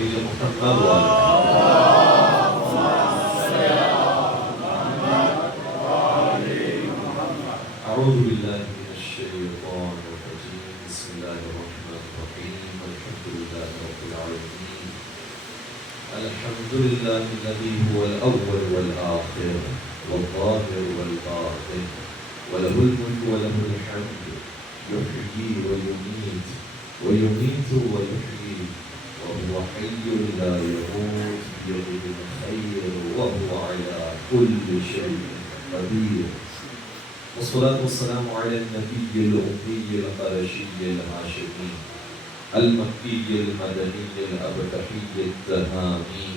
نبی محمد وعلى أعوذ بالله من الشيطان الرجيم بسم الله الرحمن الرحيم الحمد لله رب العالمين الحمد لله الذي هو الأول والآخر والظاهر والباطن وله الملك وله الحمد يحيي ويميت ويحيي وهو حي لا يموت بيده الخير وهو على كل شيء قدير والصلاة والسلام على النبي الأمي القرشي الهاشمي المكي المدني الأبتحي التهامي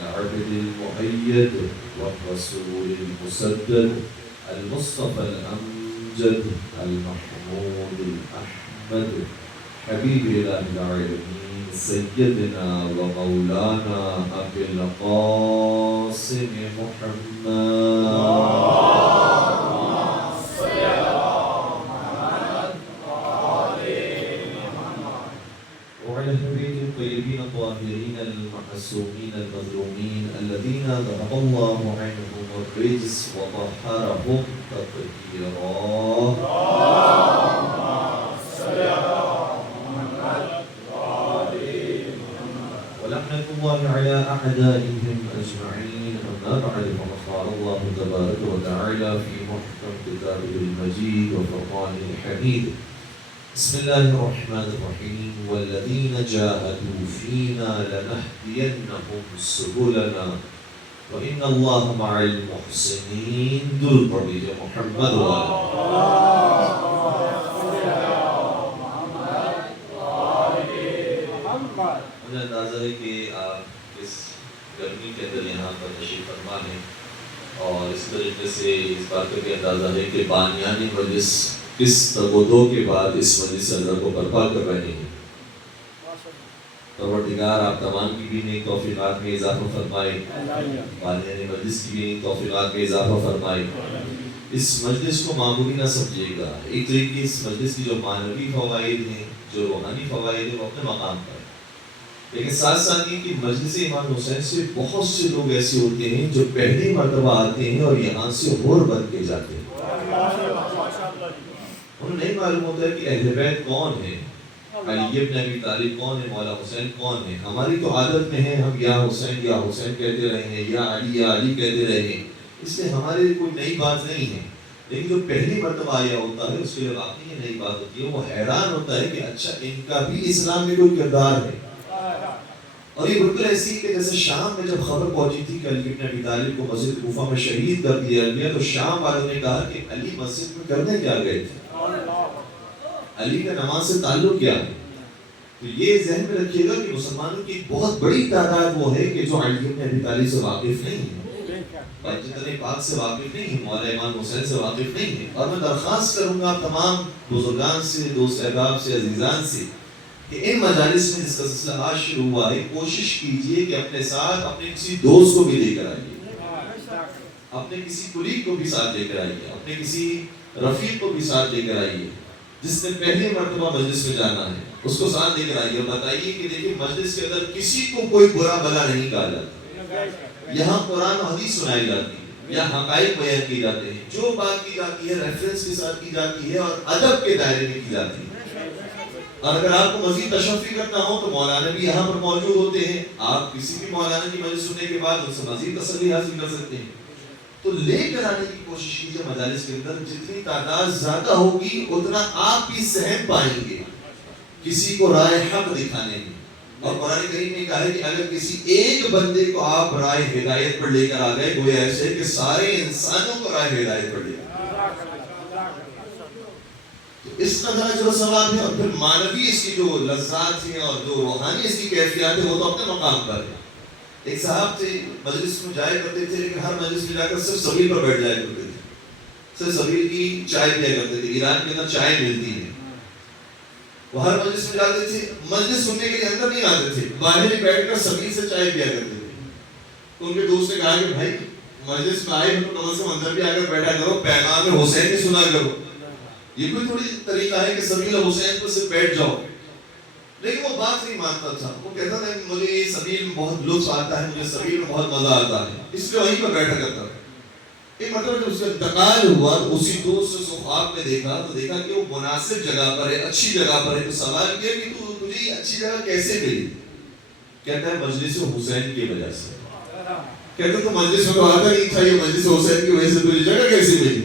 العبد المؤيد والرسول المسدد المصطفى الأمجد المحمود الأحمد حبيب إله العالمين سيدنا ومولانا أبي القاسم محمد وعلى البيت الطيبين الطاهرين المعصومين المظلومين الذين ذهب الله عنهم الرجس وطهرهم تطهيرا ولعنة الله على أعدائهم أجمعين أما بعد فقد قال الله تبارك وتعالى في محكم كتابه المجيد وفرقانه الحميد بسم الله الرحمن الرحيم والذين جاهدوا فينا لنهدينهم سبلنا وإن الله مع المحسنين درود پڑھ محمد مجھے اندازہ ہے کہ آپ اس گرمی کے اندر یہاں پر تشریف فرما ہیں اور اس طریقے سے اس بات کا بھی اندازہ ہے کہ بانیان مجلس کس تگودوں کے بعد اس مجلس اندر کو برپا کر رہے ہیں. پروردگار آپ تمام کی بھی نیک توفیقات میں اضافہ فرمائے, بانیان مجلس کی بھی نیک توفیقات میں اضافہ فرمائے. اس مجلس کو معمولی نہ سمجھیے گا, ایک طریقے اس مجلس کی جو معنوی فوائد ہیں, جو روحانی فوائد ہیں, وہ اپنے مقام پر, لیکن ساتھ ساتھ یہ کہ مجلس امام حسین سے بہت سے لوگ ایسے ہوتے ہیں جو پہلی مرتبہ آتے ہیں اور یہاں سے ہور بن کے جاتے ہیں. انہیں نہیں معلوم ہوتا ہے کہ اہل بیت کون ہیں, علی ابن ابی طالب کون ہے, مولا حسین کون ہے. ہماری تو عادت میں ہے ہم یا حسین کہتے رہے ہیں, یا علی کہتے رہے ہیں, اس میں ہمارے کوئی نئی بات نہیں ہے. لیکن جو پہلی مرتبہ آیا ہوتا ہے اس کے لیے واقعی یہ نئی بات ہوتی ہے, وہ حیران ہوتا ہے کہ اچھا ان کا بھی اسلام میں کوئی کردار ہے. اور یہ بالکل ایسی کہ جیسے شام میں جب خبر پہنچی تھی کہ علی ابن ابی طالب کو مسجد کوفہ میں شہید کر دیا گیا, تو شام والوں نے کہا کہ علی مسجد میں کرنے کیا گئے تھے, علی کا نماز سے تعلق کیا ہے. تو یہ ذہن میں رکھیے گا کہ مسلمانوں کی بہت بڑی تعداد وہ ہے کہ جو علی ابن ابی طالب سے واقف نہیں ہے, جتنے پاک سے واقف نہیں ہے, مولا امام حسین سے واقف نہیں ہے. اور میں درخواست کروں گا تمام بزرگان سے, دوست احباب سے, عزیزان سے کہ ان مجالس میں جس کا سلسلہ آج شروع ہوا ہے, کوشش کیجئے کہ اپنے ساتھ اپنے کسی دوست کو بھی لے کر آئیے, اپنے کسی کلیگ کو بھی ساتھ لے کر آئیے, اپنے کسی رفیق کو بھی ساتھ لے کر آئیے. جس نے پہلی مرتبہ مجلس میں جانا ہے اس کو ساتھ لے کر آئیے اور بتائیے کہ دیکھیں مجلس کے اندر کسی کو کوئی برا بلا نہیں کہا جاتا. یہاں قرآن و حدیث سنائی جاتی ہے, یہاں حقائق بیان کی جاتے ہیں, جو بات کی جاتی ہے ریفرنس کے ساتھ کی جاتی ہے اور ادب کے دائرے میں کی جاتی ہے. اور اگر آپ کو مزید تشفی کرنا ہو تو مولانا بھی یہاں پر موجود ہوتے ہیں, آپ کسی بھی مولانا کی مجلس سننے کے بعد ان سے مزید تسلی حاصل کر سکتے ہیں. تو لے کر آنے کی کوشش کیجیے مجالس کے اندر, جتنی تعداد زیادہ ہوگی اتنا آپ بھی سہم پائیں گے کسی کو رائے حق دکھانے میں. اور قرآن کریم نے کہا ہے کہ اگر کسی ایک بندے کو آپ رائے ہدایت پر لے کر آ گئے, گویا ایسے کہ سارے انسانوں کو رائے ہدایت پر لے کر. اس قدر اجر و ثواب ہے, اور پھر معنوی اس کی جو لذات ہیں اور جو روحانی اس کی کیفیات ہے وہ تو اپنے مقام پر ہے. ایک صاحب تھے مجلس میں جایا کرتے تھے, لیکن ہر مجلس میں جا کر صرف سبیل پر بیٹھ جایا کرتے تھے, صرف سبیل کی چائے پیا کرتے تھے. ایران کے اندر چائے ملتی ہے, وہ ہر مجلس میں جاتے تھے, مجلس سننے کے لیے اندر نہیں آتے تھے, باہر ہی بیٹھ کر سبیل سے چائے پیا کرتے تھے. تو ان کے دوست نے کہا کہ بھائی مجلس میں آئے تو کم از کم اندر بھی آ کر بیٹھا کرو, پیغام حسین بھی سنا کرو. یہ کوئی تھوڑی طریقہ ہے کہ سبیل حسین پر صرف بیٹھ جاؤ. لیکن وہ بات نہیں مانتا تھا, وہ کہتا تھا مجھے یہ سبیل میں بہت لطف آتا ہے, مجھے سبیل میں بہت مزہ آتا ہے, اس لیے وہیں پر بیٹھا کرتا ہے. ایک مطلب جب اس کا انتقال ہوا تو اسی دوست سے اس کو خواب میں دیکھا تو دیکھا کہ وہ مناسب جگہ پر ہے, اچھی جگہ پر ہے. تو سوال کیا کہ تجھے یہ اچھی جگہ کیسے ملی؟ کہتا ہے مجلس حسین کی وجہ سے. کہتے تو مجلس میں تو آتا نہیں تھا, یہ مجلس حسین کی وجہ سے تجھے جگہ کیسے ملی؟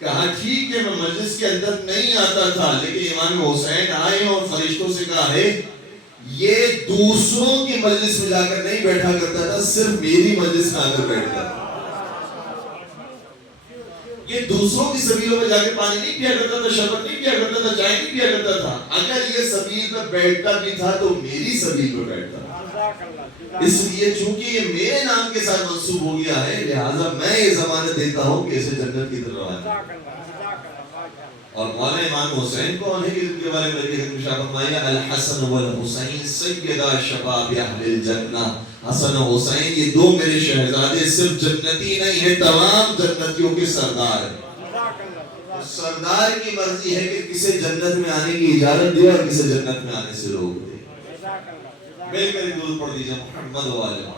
کہا ٹھیک ہے میں مجلس کے اندر نہیں آتا تھا, لیکن امام حسین آئے اور فرشتوں سے کہا ہے یہ دوسروں کی مجلس میں جا کر نہیں بیٹھا کرتا تھا, صرف میری مجلس میں آ کر بیٹھتا تھا. یہ دوسروں کی سبیلوں میں جا کے پانی نہیں پیا کرتا تھا, شربت نہیں پیا کرتا تھا, چائے نہیں پیا کرتا تھا. اگر یہ سبیل پر بیٹھتا بھی تھا تو میری سبیل پر بیٹھتا تھا. اس لیے چونکہ یہ میرے نام کے ساتھ منسوب ہو گیا ہے, لہٰذا میں یہ ضمانت دیتا ہوں کہ اسے جنت کی طرف روانہ. اور مولانا امام حسین کون ہے کہ ان کے بارے میں ارشاد فرمایا الحسن والحسین سیدا شباب اہل الجنہ. حسن و حسین یہ دو میرے شہزادے صرف جنتی نہیں ہے, تمام جنتیوں کے سردار ہیں. سردار کی مرضی ہے کہ کسے جنت میں آنے کی اجازت دے اور کسے جنت میں آنے سے روک دے. مل کر درود پڑھ دیجیے محمد و آل محمد.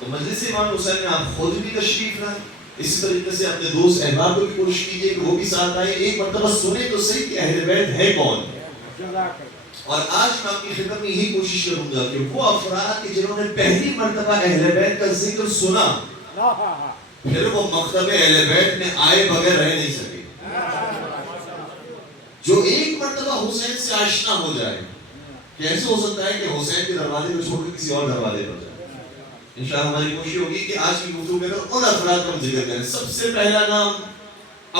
تو مجلس امام حسین میں آپ خود بھی تشریف لائیں, اسی طریقے سے اپنے دوست احباب کو بھی کوشش کیجیے کہ وہ بھی ساتھ آئے. ایک مرتبہ سنیں تو صحیح کہ اہل بیت ہے کون. اور آج میں آپ کی خدمت میں یہی کوشش کروں گا کہ وہ افراد جنہوں نے پہلی مرتبہ اہل بیت کا ذکر سنا پھر وہ مکتب اہل بیت میں آئے بغیر رہ نہیں سکے. جو ایک مرتبہ حسین سے آشنا ہو جائے, کیسے ہو سکتا ہے کہ حسین کے دروازے کو چھوڑ کے کسی اور دروازے پر جائے. انشاءاللہ ہماری کوشش ہوگی کہ آج کی گفتگو میں ان افراد کا ہم ذکر کریں. سب سے پہلا نام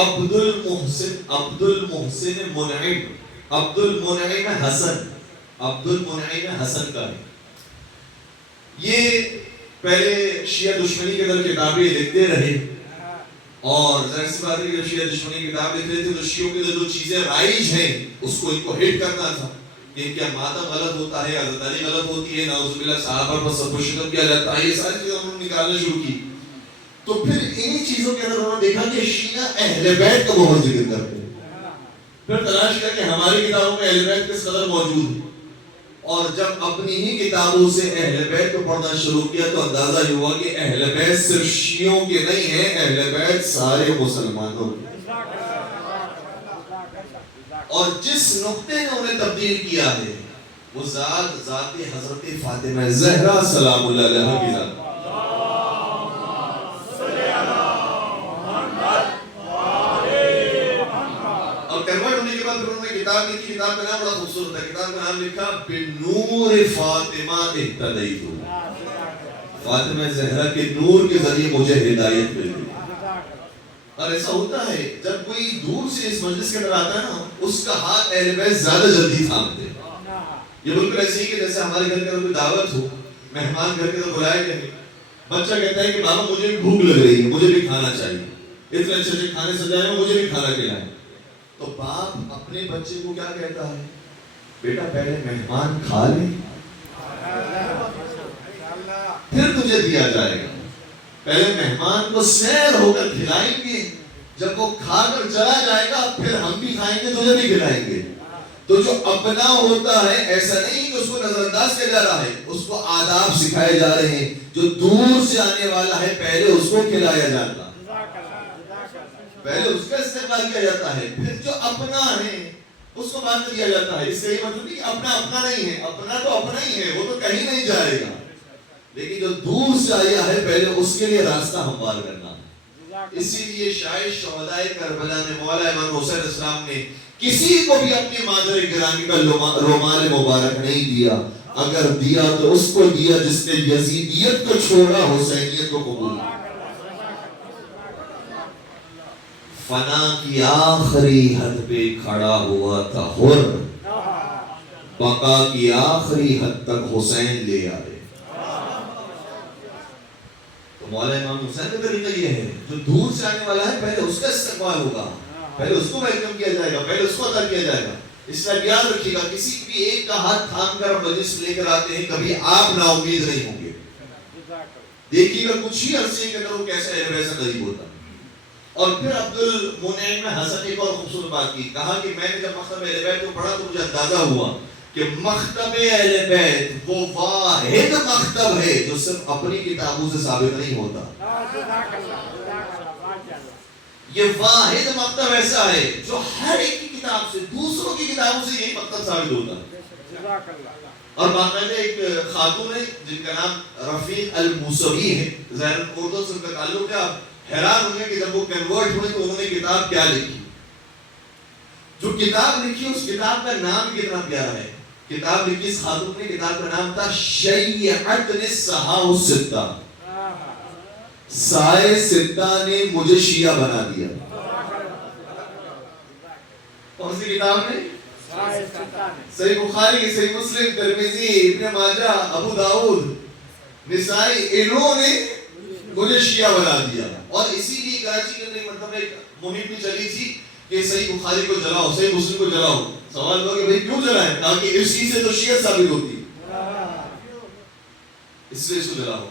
عبد المحسن منعم. عبد المنعم حسن, عبد المنعم حسن کا ہے. یہ پہلے شیعہ دشمنی کے اندر کتابیں لکھتے رہے, اور ظاہر سی بات ہے کہ جب شیعہ دشمنی کی کتاب لکھ رہے تھے تو شیعوں کے جو چیزیں رائج ہیں اس کو ان کو ہٹ کرنا تھا کہ کیا ماتم غلط ہوتا ہے, حضرت علی غلط ہوتی ہے, نعوذ باللہ صحابہ پر سب و شتم کیا جاتا ہے, یہ ساری چیزیں انہوں نے نکالنا شروع کی. تو پھر انہی چیزوں کے اندر انہوں نے دیکھا کہ شیعہ اہل بیت کا بہت ذکر کرتے ہیں. پھر تلاش کیا کہ ہماری کتابوں میں اہل بیت کس قدر موجود ہے, اور جب اپنی ہی کتابوں سے اہل بیت کو پڑھنا شروع کیا تو اندازہ یہ ہوا کہ اہل بیت صرف شیعوں کے نہیں ہیں, اہل بیت سارے مسلمانوں کے. اور جس نقطے نے انہیں تبدیل کیا ہے وہ ذات حضرت فاطمہ زہرا سلام اللہ علیہا کی ذات. اور کنورٹ ہونے کے بعد انہوں نے کتاب لکھی. کتاب کا نام بڑا خوبصورت ہے. کتاب کا نام لکھا بنور فاطمہ اہتدیت. فاطمہ زہرا کے نور کے ذریعے مجھے ہدایت مل گئی. اور ایسا ہوتا ہے جب کوئی دور سے اس مجلس کے اندر آتا ہے نا, اس کا ہاتھ اہل بیت زیادہ جلدی تھامتے ہیں. یہ بالکل ایسے ہی کہ جیسے ہمارے گھر کے اندر کوئی دعوت ہو, مہمان گھر کے اندر بلائے گئے, بچہ کہتا ہے کہ بابا مجھے بھی بھوک لگ رہی ہے, مجھے بھی کھانا چاہیے, اتنے اچھے اچھے کھانے سجائے ہیں, مجھے بھی کھانا کھلائیں. تو باپ اپنے بچے کو کیا کہتا ہے, بیٹا پہلے مہمان کھا لے پھر تجھے دیا جائے گا. پہلے مہمان کو سیر ہو کر کھلائیں گے, جب وہ کھا کر چلا جائے گا پھر ہم بھی کھائیں گے, تجھے بھی کھلائیں گے. تو جو اپنا ہوتا ہے ایسا نہیں کہ اس کو نظر انداز کیا جا رہا ہے, اس کو آداب سکھائے جا رہے ہیں. جو دور سے آنے والا ہے پہلے اس کو کھلایا جاتا, پہلے اس کا استقبال کیا جاتا ہے, پھر جو اپنا ہے اس کو بعد میں دیا جاتا ہے. اس سے یہ مطلب نہیں کہ اپنا نہیں ہے, اپنا تو اپنا ہی ہے, وہ تو کہیں نہیں جائے گا, لیکن جو دور سے آیا ہے پہلے اس کے لیے راستہ ہموار کرنا. اسی لیے شاید شہدائے کربلا میں مولا امام حسین السلام نے کسی کو بھی اپنی مادر گرامی کا رومال مبارک نہیں دیا. اگر دیا تو اس کو دیا جس نے یزیدیت کو چھوڑا, حسینیت کو قبول. فنا کی آخری حد پہ کھڑا ہوا تھا حر, بقا کی آخری حد تک حسین لے آئے. مولا امام حسین کا طریقہ یہ ہے, جو دور سے آنے والا ہے پہلے اس کا استقبال ہوگا, پہلے اس کو ویلکم کیا جائے گا, پہلے اس کو عطا کیا جائے گا. اس کا یاد رکھیے گا, کسی بھی ایک کا ہاتھ تھام کر مجلس لے کر آتے ہیں, کبھی آپ نا امید نہیں ہوں گے. دیکھیے گا کچھ ہی عرصے کے اندر وہ کیسا اہل بیت سے قریب ہوتا ہے. اور پھر عبد المنعم میں حسن ایک اور خوبصورت بات کی، کہا کہ میں نے جب مکتب اہل بیت کو پڑھا تو مجھے اندازہ ہوا کہ مکتب اہل بیت وہ واحد مکتب ہے جو صرف اپنی کتابوں سے ثابت نہیں ہوتا. یہ واحد مکتب ایسا ہے جو ہر ایک کی کتاب سے، دوسروں کی کتابوں سے یہی مکتب ثابت ہوتا ہے. اور باقاعدہ ایک خاتون ہے جن کا نام رفیق الموسوی ہے، ظاہر اردو سے ان کا تعلق ہے. آپ حیران ہوں گے کہ جب وہ کنورٹ ہوئے تو انہوں نے کتاب کیا لکھی. جو کتاب لکھی اس کتاب کا نام کتنا پیارا ہے. کتاب لکھی اس خاتون نے، کتاب کا نام تھا شیعتنی الصحاح الستہ. سائے ستہ نے مجھے شیعہ بنا دیا. کون سی کتاب نے؟ صحیح بخاری، صحیح مسلم، ترمذی، ابن ماجہ، ابو داؤد، نسائی، انہوں نے مجھے شیعہ بنا دیا. اور اسی لیے کراچی کے اندر مطلب ایک مہم بھی چلی تھی کہ صحیح بخاری کو جلاؤ، صحیح مسلم کو جلاؤ. سوال ہوا کہ بھئی کیوں جلائیں؟ تاکہ اسی سے تو شیعہ ثابت ہوتی ہے، اس لیے اس کو جلاؤ.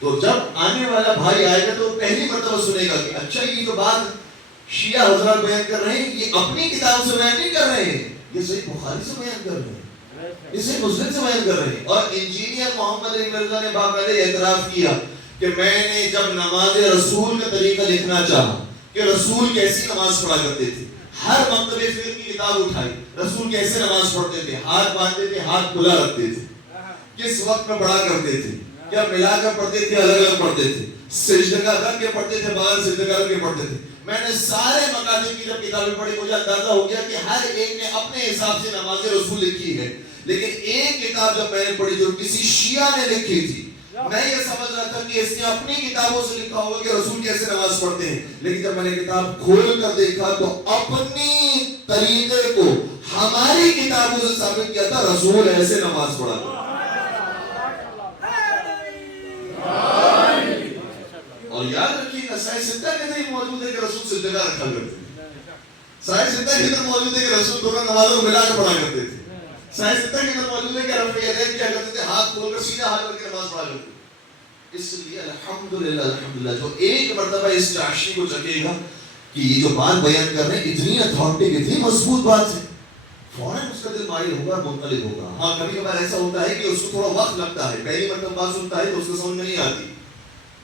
تو جب آنے والا بھائی آئے گا تو پہلی مرتبہ سنے گا کہ اچھا یہ جو بات شیعہ حضرات بیان کر رہے ہیں یہ اپنی کتاب سے بیان نہیں کر رہے ہیں، یہ صحیح بخاری سے بیان کر رہے ہیں، یہ صحیح مسلم سے بیان کر رہے ہیں. اور انجینئر محمد علی مرزا نے باقاعدہ اعتراف کیا کہ میں نے جب نماز رسول کا طریقہ لکھنا چاہا کہ رسول کیسی نماز پڑھا کرتے تھے، ہر مکتبہ فقہ کی کتاب اٹھائی، رسول کیسے نماز پڑھتے تھے، ہاتھ باندھتے تھے، ہاتھ کھلا رکھتے تھے، کس وقت میں پڑھا کرتے تھے، کیا ملا کر پڑھتے تھے، الگ الگ پڑھتے تھے، سجدہ رکھ کے پڑھتے تھے، بغیر سجدہ رکھ کے پڑھتے تھے. میں نے سارے مکاتب کی جب کتابیں پڑھی مجھے اندازہ ہو گیا کہ ہر ایک نے اپنے حساب سے نماز رسول لکھی ہے. لیکن ایک کتاب جب میں نے پڑھی جو کسی شیعہ نے لکھی تھی، میں یہ سمجھ رہا تھا کہ اس نے اپنی کتابوں سے لکھا ہوگا کہ رسول کیسے نماز پڑھتے ہیں. لیکن جب میں نے کتاب کھول کر دیکھا تو اپنی طریقے کو ہماری کتابوں سے ثابت کیا تھا، رسول ایسے نماز پڑھا تھا. اور یاد رکھیے گا سائے ستہ کے اندر یہ موجود ہے کہ رسول سجدہ رکھا کرتے تھے. سائے ستہ کے اندر موجود ہے کہ رسول دونوں نمازوں کو ملا کر پڑھا کرتے تھے. سائے ستہ کے اندر موجود ہے کہ رفع یدین کیا کرتے تھے، ہاتھ کھول کر سیدھا ہاتھ کر کے نماز پڑھا کرتے تھے. اس لیے الحمدللہ جو ایک مرتبہ اس چاشنی کو چکے گا کہ یہ جو بات بیان کر رہے ہیں اتنی اتھارٹی، اتنی مضبوط بات ہے، فوراً اس کا دل مائل ہوگا، منقلب ہوگا. ہاں کبھی کبھار ایسا ہوتا ہے کہ اس کو تھوڑا وقت لگتا ہے، پہلی مرتبہ بات سنتا ہے تو اس کو سمجھ میں نہیں آتی،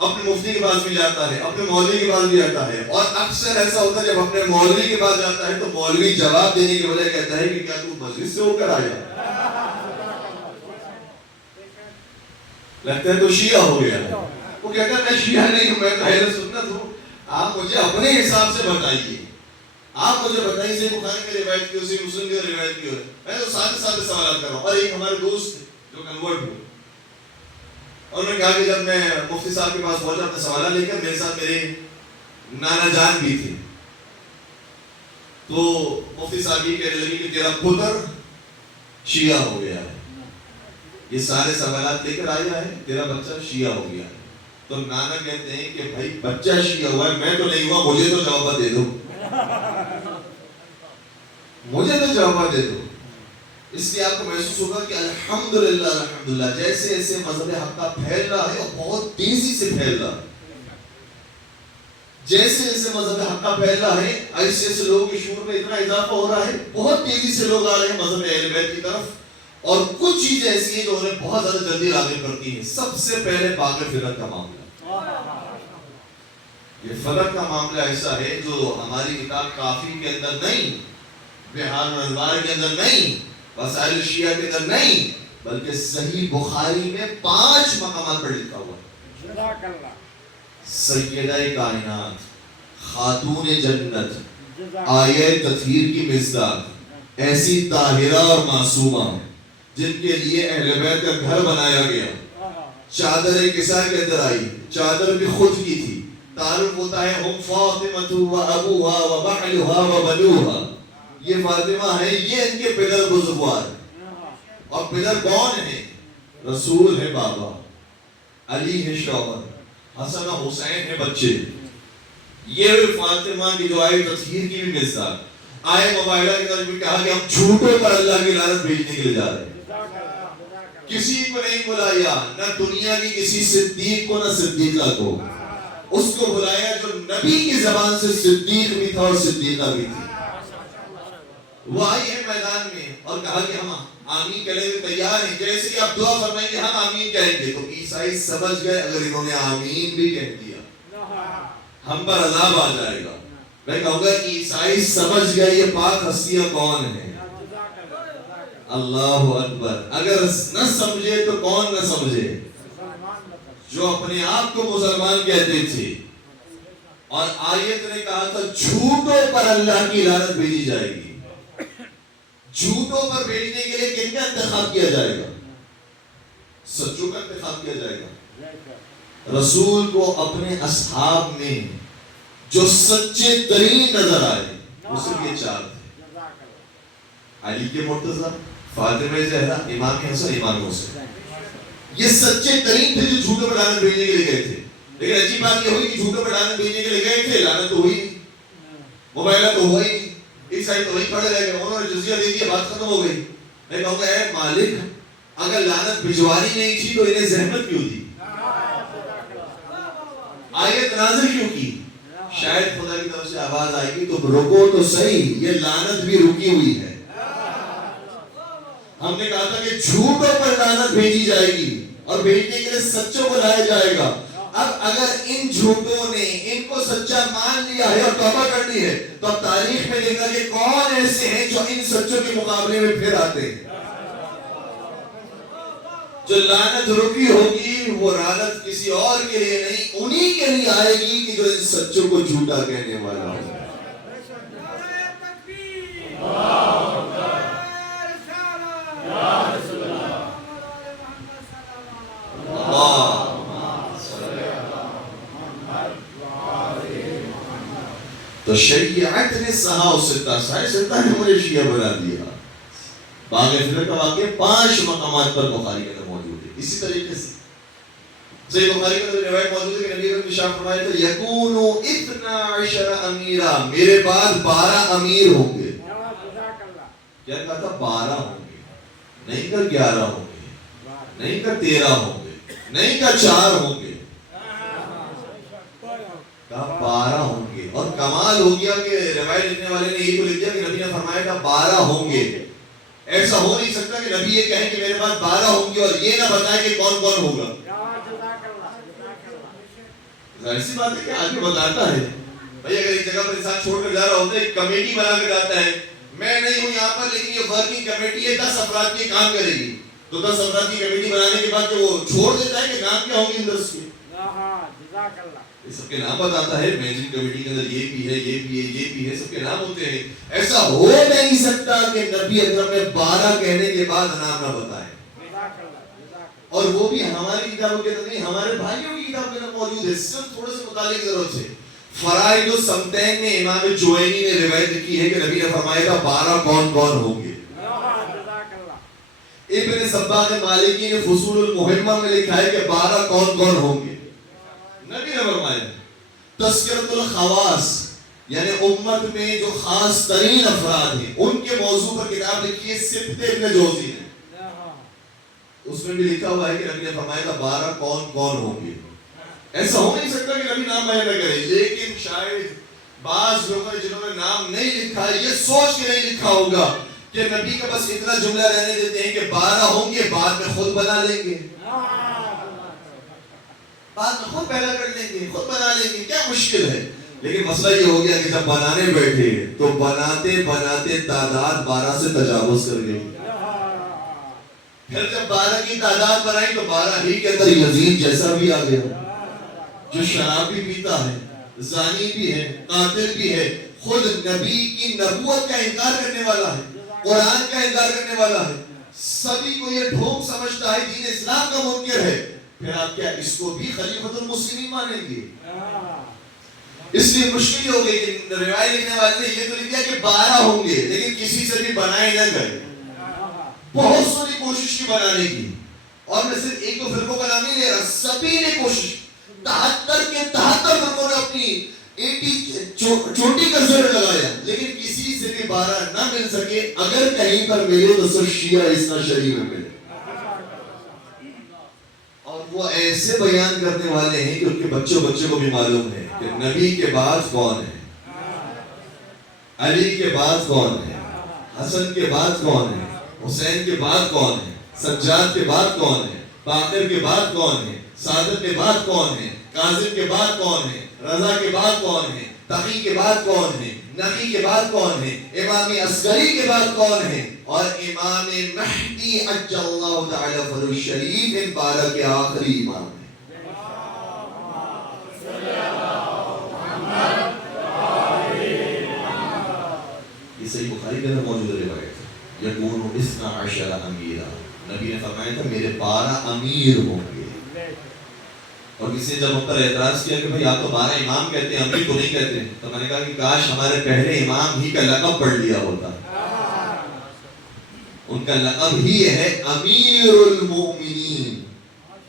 اپنے مفتی کے پاس بھی جاتا ہے، اپنے مولوی کے پاس بھی جاتا ہے. اور اکثر ایسا ہوتا ہے جب اپنے مولوی کے پاس جاتا ہے تو مولوی جواب دینے کے بجائے کہتا ہے کہ کیا تو مسجد سے ہو کر آیا؟ لگتا ہے تو شیعہ ہو گیا. وہ کہتا ہے میں شیعہ نہیں ہوں، میں تو اہل سنت ہوں. آپ مجھے اپنے حساب سے بتائیے، آپ مجھے بتائیے صحیح بخاری میں روایت کیوں، صحیح مسلم میں روایت کیوں ہے. میں تو ساتھ ساتھ سوالات کر رہا ہوں. اور ایک ہمارے دوست جو کنورٹ ہوئے، انہوں نے کہا کہ جب میں مفتی صاحب کے پاس پہنچا اپنے سوالات لے کر، میرے ساتھ میرے نانا جان بھی تھے، تو مفتی صاحب یہ کہنے لگے کہ تیرا پتر شیعہ ہو گیا ہے، یہ سارے سوالات لے کر آیا ہے، تیرا بچہ شیعہ ہو گیا ہے. تو نانا کہتے ہیں کہ بھائی بچہ شیعہ ہوا ہے، میں تو نہیں ہوا، مجھے تو جواب دے دو، مجھے تو جواب دے دو. اس لیے آپ کو محسوس ہوگا کہ الحمدللہ جیسے ایسے مذہب حق کا پھیل رہا ہے اور بہت تیزی سے پھیل رہا ہے، جیسے جیسے مذہب حق کا پھیل رہا ہے ایسے ایسے لوگوں کے شعور میں اتنا اضافہ ہو رہا ہے، بہت تیزی سے لوگ آ رہے ہیں مذہب اہل بیت کی طرف. اور کچھ چیزیں ایسی ہیں جو انہیں بہت زیادہ جلدی راغب کرتی ہیں. سب سے پہلے باغ فرق کا معاملہ، یہ فرق کا معاملہ ایسا ہے جو ہماری کتاب کافی کے اندر نہیں، بہار الانوار کے اندر نہیں، وسائل الشیعہ کے اندر نہیں، بلکہ صحیح بخاری میں 5 مقامات پر لکھا ہوا ہے. سیدہ کائنات، خاتون جنت، آیہ تطہیر کی مصداق، ایسی طاہرہ اور معصومہ جن کے لیے اہل بیت کا گھر بنایا گیا. چادر کسا کے اندر آئی، چادر بھی خود کی تھی. تعارف ہوتا ہے ہم فاطمہ و ابوہا و بعلہا و بنوہا، یہ فاطمہ ہے، یہ ان کے پدر بزرگوار. اور پدر کون ہے؟ رسول ہے بابا، علی ہے شوہر، حسن و حسین ہے بچے. یہ فاطمہ کی جو آئے تطہیر کی بھی مصداق. آئے مباہلہ کی طرف بھی کہا کہ ہم جھوٹوں پر اللہ کی لعنت بھیجنے کے لیے جا رہے ہیں. کسی کو نہیں بلایا، نہ دنیا کی کسی صدیق کو نہ صدیقہ کو. اس کو بلایا جو نبی کی زبان سے صدیق بھی تھا اور صدیقہ بھی تھی. وہ آئی ہے میدان میں اور کہا کہ ہم آمین کہنے میں تیار ہیں. جیسے کہ آپ دعا فرمائیں گے ہم آمین کہیں گے, تو عیسائی سمجھ گئے اگر انہوں نے آمین بھی کہہ دیا ہم پر عذاب آ جائے گا. میں کہوں گا کہ عیسائی سمجھ گئے یہ پاک ہستیاں کون ہیں. اللہ اکبر. اگر نہ سمجھے تو کون نہ سمجھے؟ جو اپنے آپ کو مسلمان کہتے تھے. اور آیت نے کہا تھا جھوٹوں پر اللہ کی لعنت بھیجی جائے گی. جھوٹوں پر بھیجنے کے لیے کن کا انتخاب کیا جائے گا؟ سچوں کا انتخاب کیا جائے گا. رسول کو اپنے اصحاب میں جو سچے ترین نظر آئے وہ صرف یہ چار تھے. علی کے مرتضیٰ, فاطمہ زہرا, امام حسن, امام حسین. یہ سچے ترین تھے جو جھوٹوں پر لعنت بھیجنے کے لیے گئے تھے. لیکن عجیب بات یہ ہوئی کہ جھوٹوں پر لعنت بھیجنے کے لیے گئے تھے, لعنت تو ہوئی نہیں, موبائل تو ہوا ہی نہیں. ایک سائڈ تو وہی کھڑے رہ گئے, انہوں نے جزیہ دے دیا, بات ختم ہو گئی. میں کہوں گا اے مالک, اگر لعنت بھجوانی نہیں تھی تو انہیں زحمت کیوں دی؟ آیت نازل کیوں کی؟ شاید خدا کی طرف سے آواز آئے گی تو رکو تو صحیح, یہ لعنت بھی رکی ہوئی ہے. ہم نے کہا تھا کہ جھوٹوں پر لعنت بھیجی جائے گی اور بھیجنے کے لیے سچوں کو لایا جائے گا. اب اگر ان جھوٹوں نے ان کو سچا مان لیا ہے اور توبہ کر لی ہے تو اب تاریخ میں دیکھنا کہ کون ایسے ہیں جو ان سچوں کے مقابلے میں پھر آتے ہیں. جو لعنت رکی ہوگی وہ لعنت کسی اور کے لیے نہیں, انہی کے لیے آئے گی کہ جو ان سچوں کو جھوٹا کہنے والا ہو. تو شریعت نے سہا و ستہ, سائے ستہ نے مجھے شیعہ بنا دیا. باغ فکر کا واقعہ 5 مقامات پر بخاری کے اندر موجود ہے. اسی طریقے سے صحیح بخاری کے اندر روایت موجود ہے کہ نبی اکرم نے ارشاد فرمایا تھا یکونو 12 امیرا, میرے بعد 12 امیر ہوں گے. کیا کہا تھا؟ 12 ہوں گے, نہیں کہ 11 ہوں گے, نہیں کہ 13 ہوں گے, نہیں کہ 4 ہوں گے, 12 ہوں گے. اور کمال ہو گیا کہ روایت لکھنے والے نے یہ تو لکھ دیا کہ نبی نے فرمایا تھا 12 ہوں گے. ایسا ہو نہیں سکتا کہ نبی یہ کہیں کہ میرے پاس 12 ہوں گے اور یہ نہ بتائیں کہ کون کون ہوگا. ظاہر سی بات ہے کہ آدمی بتاتا ہے. بھائی اگر ایک جگہ پر انسان چھوڑ کر جا رہا ہوتا ہے, ایک کمیٹی بنا کر جاتا ہے, میں نہیں ہوں یہاں پر لیکن یہ ورکنگ کمیٹی ہے 10 افراد کی کام کرے گی, تو 10 افراد کی کمیٹی بنانے کے بعد جو وہ چھوڑ دیتا ہے کہ نام کیا ہوں گے اندر سے, یہ سب کے نام بتاتا ہے. مینیجنگ کمیٹی کے اندر یہ بھی ہے, یہ بھی ہے, یہ بھی ہے, سب کے نام ہوتے ہیں. ایسا ہو نہیں سکتا کہ نبی اکرم نے 12 کہنے کے بعد نام نہ بتائے. اور وہ بھی ہماری کتابوں کے اندر نہیں, ہمارے بھائیوں کی کتاب کے اندر موجود ہے. صرف تھوڑے سے مطالعے کی ضرورت ہے. فرائض السمتین میں امام جوینی نے روایت لکھی ہے کہ نبی نے فرمایا تھا 12 کون کون ہوں گے. ابن صباغ مالکی نے فصول المہمہ میں لکھا ہے کہ 12 کون کون ہوں گے. نبی نے فرمایا. تذکرۃ الخواص یعنی امت میں جو خاص ترین افراد ہیں ان کے موضوع پر کتاب لکھی ہے سبت ابن جوزی نے. اس میں بھی لکھا ہوا ہے کہ نبی نے فرمایا تھا 12 کون کون ہوں گے. ایسا ہو نہیں سکتا کہ نبی نام بیان نہ کرے. لیکن شاید بعض لوگوں نے جنہوں نے نام نہیں لکھا یہ سوچ کے نہیں لکھا ہوگا کہ نبی کا بس اتنا جملہ رہنے دیتے ہیں کہ 12 ہوں گے, بعد میں خود بنا لیں گے, بعد میں خود پیدا کر لیں گے, خود بنا لیں گے, کیا مشکل ہے. لیکن مسئلہ یہ ہو گیا کہ جب بنانے بیٹھے تو بناتے بناتے تعداد 12 سے تجاوز کر گئی. پھر جب 12 کی تعداد بنائی تو 12 ہی کے اندر یزید جیسا بھی آ گیا, جو شراب بھی پیتا ہے, زانی بھی ہے, قاتل بھی ہے, خود نبی کی نبوت کا انکار کرنے والا ہے, قرآن کا انکار کرنے والا ہے, سبھی کو یہ ڈھونگ سمجھتا ہے, دین اسلام کا منکر ہے. پھر آپ کیا اس کو بھی خلیفۃ المسلمین مانیں گے؟ اس لیے مشکل ہو گئی کہ روایت لکھنے والے نے یہ تو لکھ دیا کہ 12 ہوں گے لیکن کسی سے بھی بنائے نہ گئے. بہت ساری کوشش کی بنانے کی, اور میں صرف ایک دو فرقوں کا نام نہیں لے رہا, سبھی نے کوشش, 73 کے 73 فرقوں نے اپنی 80 چوٹی کا زور لگایا لیکن کسی سے بھی 12 نہ مل سکے. اگر کہیں پر ملے تو صرف شیعہ اثنا شری میں ملے. اور وہ ایسے بیان کرنے والے ہیں کہ ان کے بچوں کو بھی معلوم ہے کہ نبی کے بعد کون ہے، علی کے بعد کون ہے، حسن کے بعد کون ہے، حسین کے بعد کون ہے، سجاد کے بعد کون ہے، باقر کے بعد کون ہے، صادق کے بعد کون ہے، کاظم کے بعد کون ہے، رضا کے بعد کون ہے، تقی کے بعد کون ہے، نقی کے بعد کون ہے، امام عسکری کے بعد کون ہے، اور امام مہدی عجل اللہ تعالی فرج الشریف ان 12 کے آخری امام ہیں۔ یہ صحیح بخاری کے اندر موجود روایت ہے، یکون 12 امیرا، نبی نے فرمایا تھا میرے 12 امیر ہوں گے۔ اور کسی نے جب ان پر اعتراض کیا کہ بھئی آپ تو 12 امام کہتے ہیں، امیر تو نہیں کہتے ہیں، تو میں نے کہا کہ کاش ہمارے پہلے امام ہی کا لقب پڑھ لیا ہوتا۔ ان کا لقب ہی ہے امیر المؤمنین،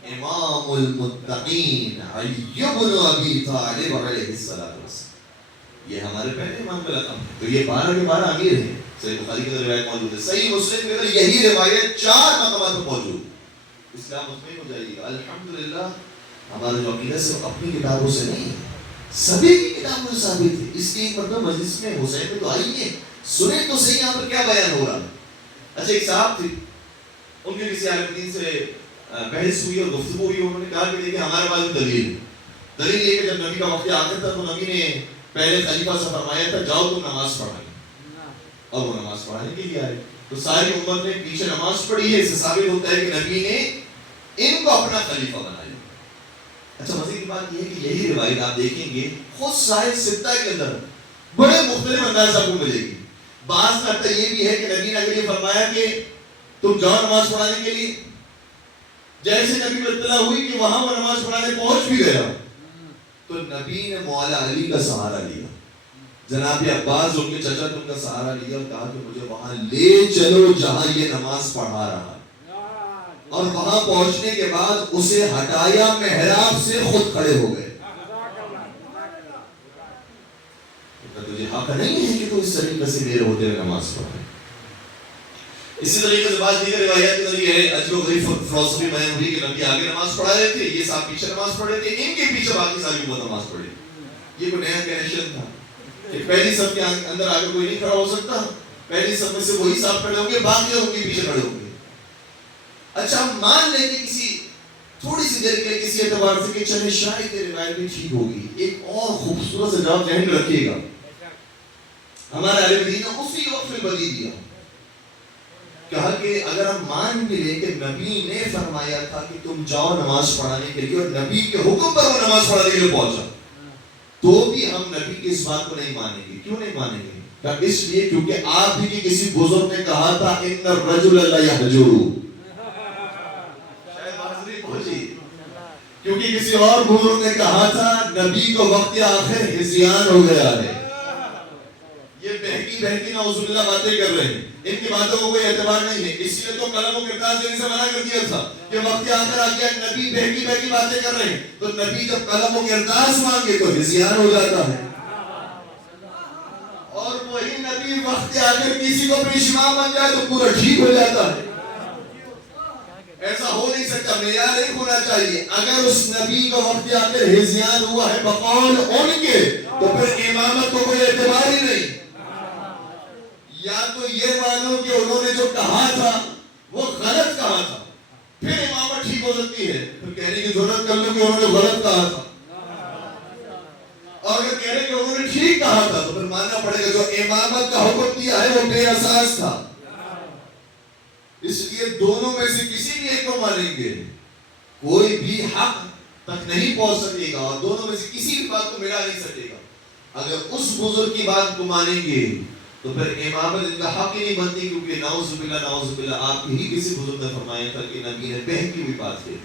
امام المتقین، علی بن ابی طالب علیہ السلام۔ یہ ہمارے پہلے امام کا لقب ہے، تو یہ 12 کے 12 امیر ہیں۔ صحیح بخاری کے اندر روایت موجود ہے، صحیح مسلم کے اندر یہی روایت 4 مقامات پر موجود ہے۔ اسلام مطمئن ہو جائے گا۔ الحمدللہ ہمارا جو عقیدہ صرف اپنی کتابوں سے نہیں ہے، سبھی کی کتابوں سے ثابت ہے۔ اس کی ایک مرتبہ مجلس میں حسین میں تو آئی ہے، سنیں تو صحیح یہاں پر کیا بیان ہو رہا ہے۔ اچھا ایک صاحب تھے، ان کے کسی عالم دین سے بحث ہوئی اور گفتگو ہوئی، انہوں نے کہا کہ دیکھیں ہمارے پاس دلیل یہ کہ جب نبی کا وقت آخر تھا تو نبی نے پہلے خلیفہ سے فرمایا تھا جاؤ تم نماز پڑھائی، اور وہ نماز پڑھانے کے لیے آئے، تو ساری امت نے پیچھے نماز پڑھی ہے۔ اس سے ثابت ہوتا ہے کہ نبی نے ان کو اپنا خلیفہ بنایا۔ اچھا مزے کی بات یہ ہے کہ یہی روایت آپ دیکھیں گے خود صاحب ستہ کے اندر بڑے مختلف انداز آپ کو ملے گی۔ بعض کا حتیٰ یہ بھی ہے کہ نبی نے اگر یہ فرمایا کہ تم جاؤ نماز پڑھانے کے لیے، جیسے نبی کو اطلاع ہوئی کہ وہاں وہ نماز پڑھانے پہنچ بھی گیا تو نبی نے مولا علی کا سہارا لیا، جناب عباس ان کے چچا تم کا سہارا لیا اور کہا کہ مجھے وہاں لے چلو جہاں یہ نماز پڑھا رہا، اور وہاں پہنچنے کے بعد اسے ہٹایا محراب سے، خود کھڑے ہو گئے۔ تجھے حق نہیں ہے کہ تو اس طریقے سے دیر ہوتے ہوئے نماز پڑھے۔ اسی طریقے سے بعض دیگر روایات کے اندر یہ ہے عجیب و غریب فلسفی بیان ہوئی کہ نبی آگے نماز پڑھا رہے تھے، یہ صاحب پیچھے نماز پڑھ رہے تھے، ان کے پیچھے باقی ساری امت نماز پڑھی۔ یہ کوئی نیا کنیکشن تھا کہ پہلی صف کے اندر آگے کوئی نہیں کھڑا ہو سکتا، پہلی صف میں سے وہی صاحب کھڑے ہوں گے، باقی ان کے پیچھے کھڑے ہوں گے۔ اچھا ہم مان لیں کہ کسی تھوڑی سی دیر کے لیے کسی اعتبار سے کہ چلے شاید یہ روایت بھی ٹھیک ہوگی، ایک اور خوبصورت سے جواب ذہن میں رکھیے گا۔ ہمارے عالم دین نے اسی وقت میں بدی دیا، کہا کہ اگر ہم مان بھی لیں کہ نبی نے فرمایا تھا کہ تم جاؤ نماز پڑھانے کے لیے اور نبی کے حکم پر وہ نماز پڑھانے کے لیے پہنچا، تو بھی ہم نبی کی اس بات کو نہیں مانیں گے۔ کیوں نہیں مانیں گے؟ اس لیے کیونکہ آپ ہی کی کسی بزرگ نے کہا تھا ان الرجل لا یحجر، کیونکہ کسی اور بزرگ نے کہا تھا نبی کو وقت آخر ہذیان ہو گیا ہے۔ یہ بہکی نعوذ باللہ باتیں کر رہے ہیں، ان کی باتوں کو کوئی اعتبار نہیں ہے، اس لیے تو قلم و کرتاس دینے سے منع کر دیا تھا کہ وقت آخر آ گیا، نبی بہکی باتیں کر رہے ہیں، تو نبی جب قلم و کرتاس مانگے تو ہذیان ہو جاتا ہے، اور وہی نبی وقت آخر کسی کو پیشوا بن جائے تو پورا ٹھیک ہو جاتا ہے۔ ایسا ہو نہیں سکتا، معیار نہیں ہونا چاہیے۔ اگر اس نبی کا وقت آخر ہذیان ہوا ہے بقول ان کے، تو پھر امامت کو کوئی اعتبار ہی نہیں۔ یا تو یہ مانو کہ انہوں نے جو کہا تھا وہ غلط کہا تھا، پھر امامت ٹھیک ہو سکتی ہے، پھر کہنے کی ضرورت کر لو کہ انہوں نے غلط کہا تھا، اور اگر کہہ رہے کہ انہوں نے ٹھیک کہا تھا تو پھر ماننا پڑے گا جو امامت کا حکم دیا ہے وہ بے اساس تھا۔ اس لیے دونوں میں سے کسی بھی ایک کو مانیں گے کوئی بھی حق تک نہیں پہنچ سکے گا، اور دونوں میں سے کسی بھی بات کو ملا نہیں سکے گا۔ اگر اس بزرگ کی بات کو مانیں گے تو پھر امامت ان کا حق ہی نہیں بنتی، کیونکہ نعوذ باللہ آپ ہی کسی بزرگ نے فرمایا تھا کہ نبی نے بہن کی بھی بات کی۔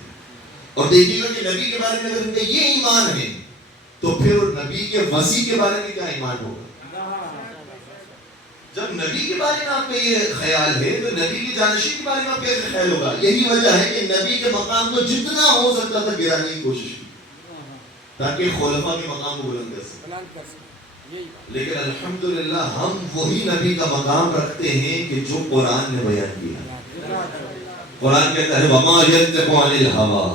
اور دیکھیے گا کہ نبی کے بارے میں اگر ان کا یہ ایمان ہے تو پھر نبی کے وصی کے بارے میں کیا ایمان ہوگا؟ جب نبی کے بارے میں آپ کا یہ خیال ہے تو نبی کی جانشین کے بارے میں آپ کا یہ خیال ہوگا۔ یہی وجہ ہے کہ نبی کے مقام کو جتنا ہو سکتا تھا گرانے کی کوشش کی تاکہ خلفاء کے مقام کو بلند کر سکیں۔ لیکن الحمدللہ ہم وہی نبی کا مقام رکھتے ہیں کہ جو قرآن نے بیان کیا۔ قرآن کہتا ہے وَمَا يَنْطِقُ عَنِ الْهَوَىٰ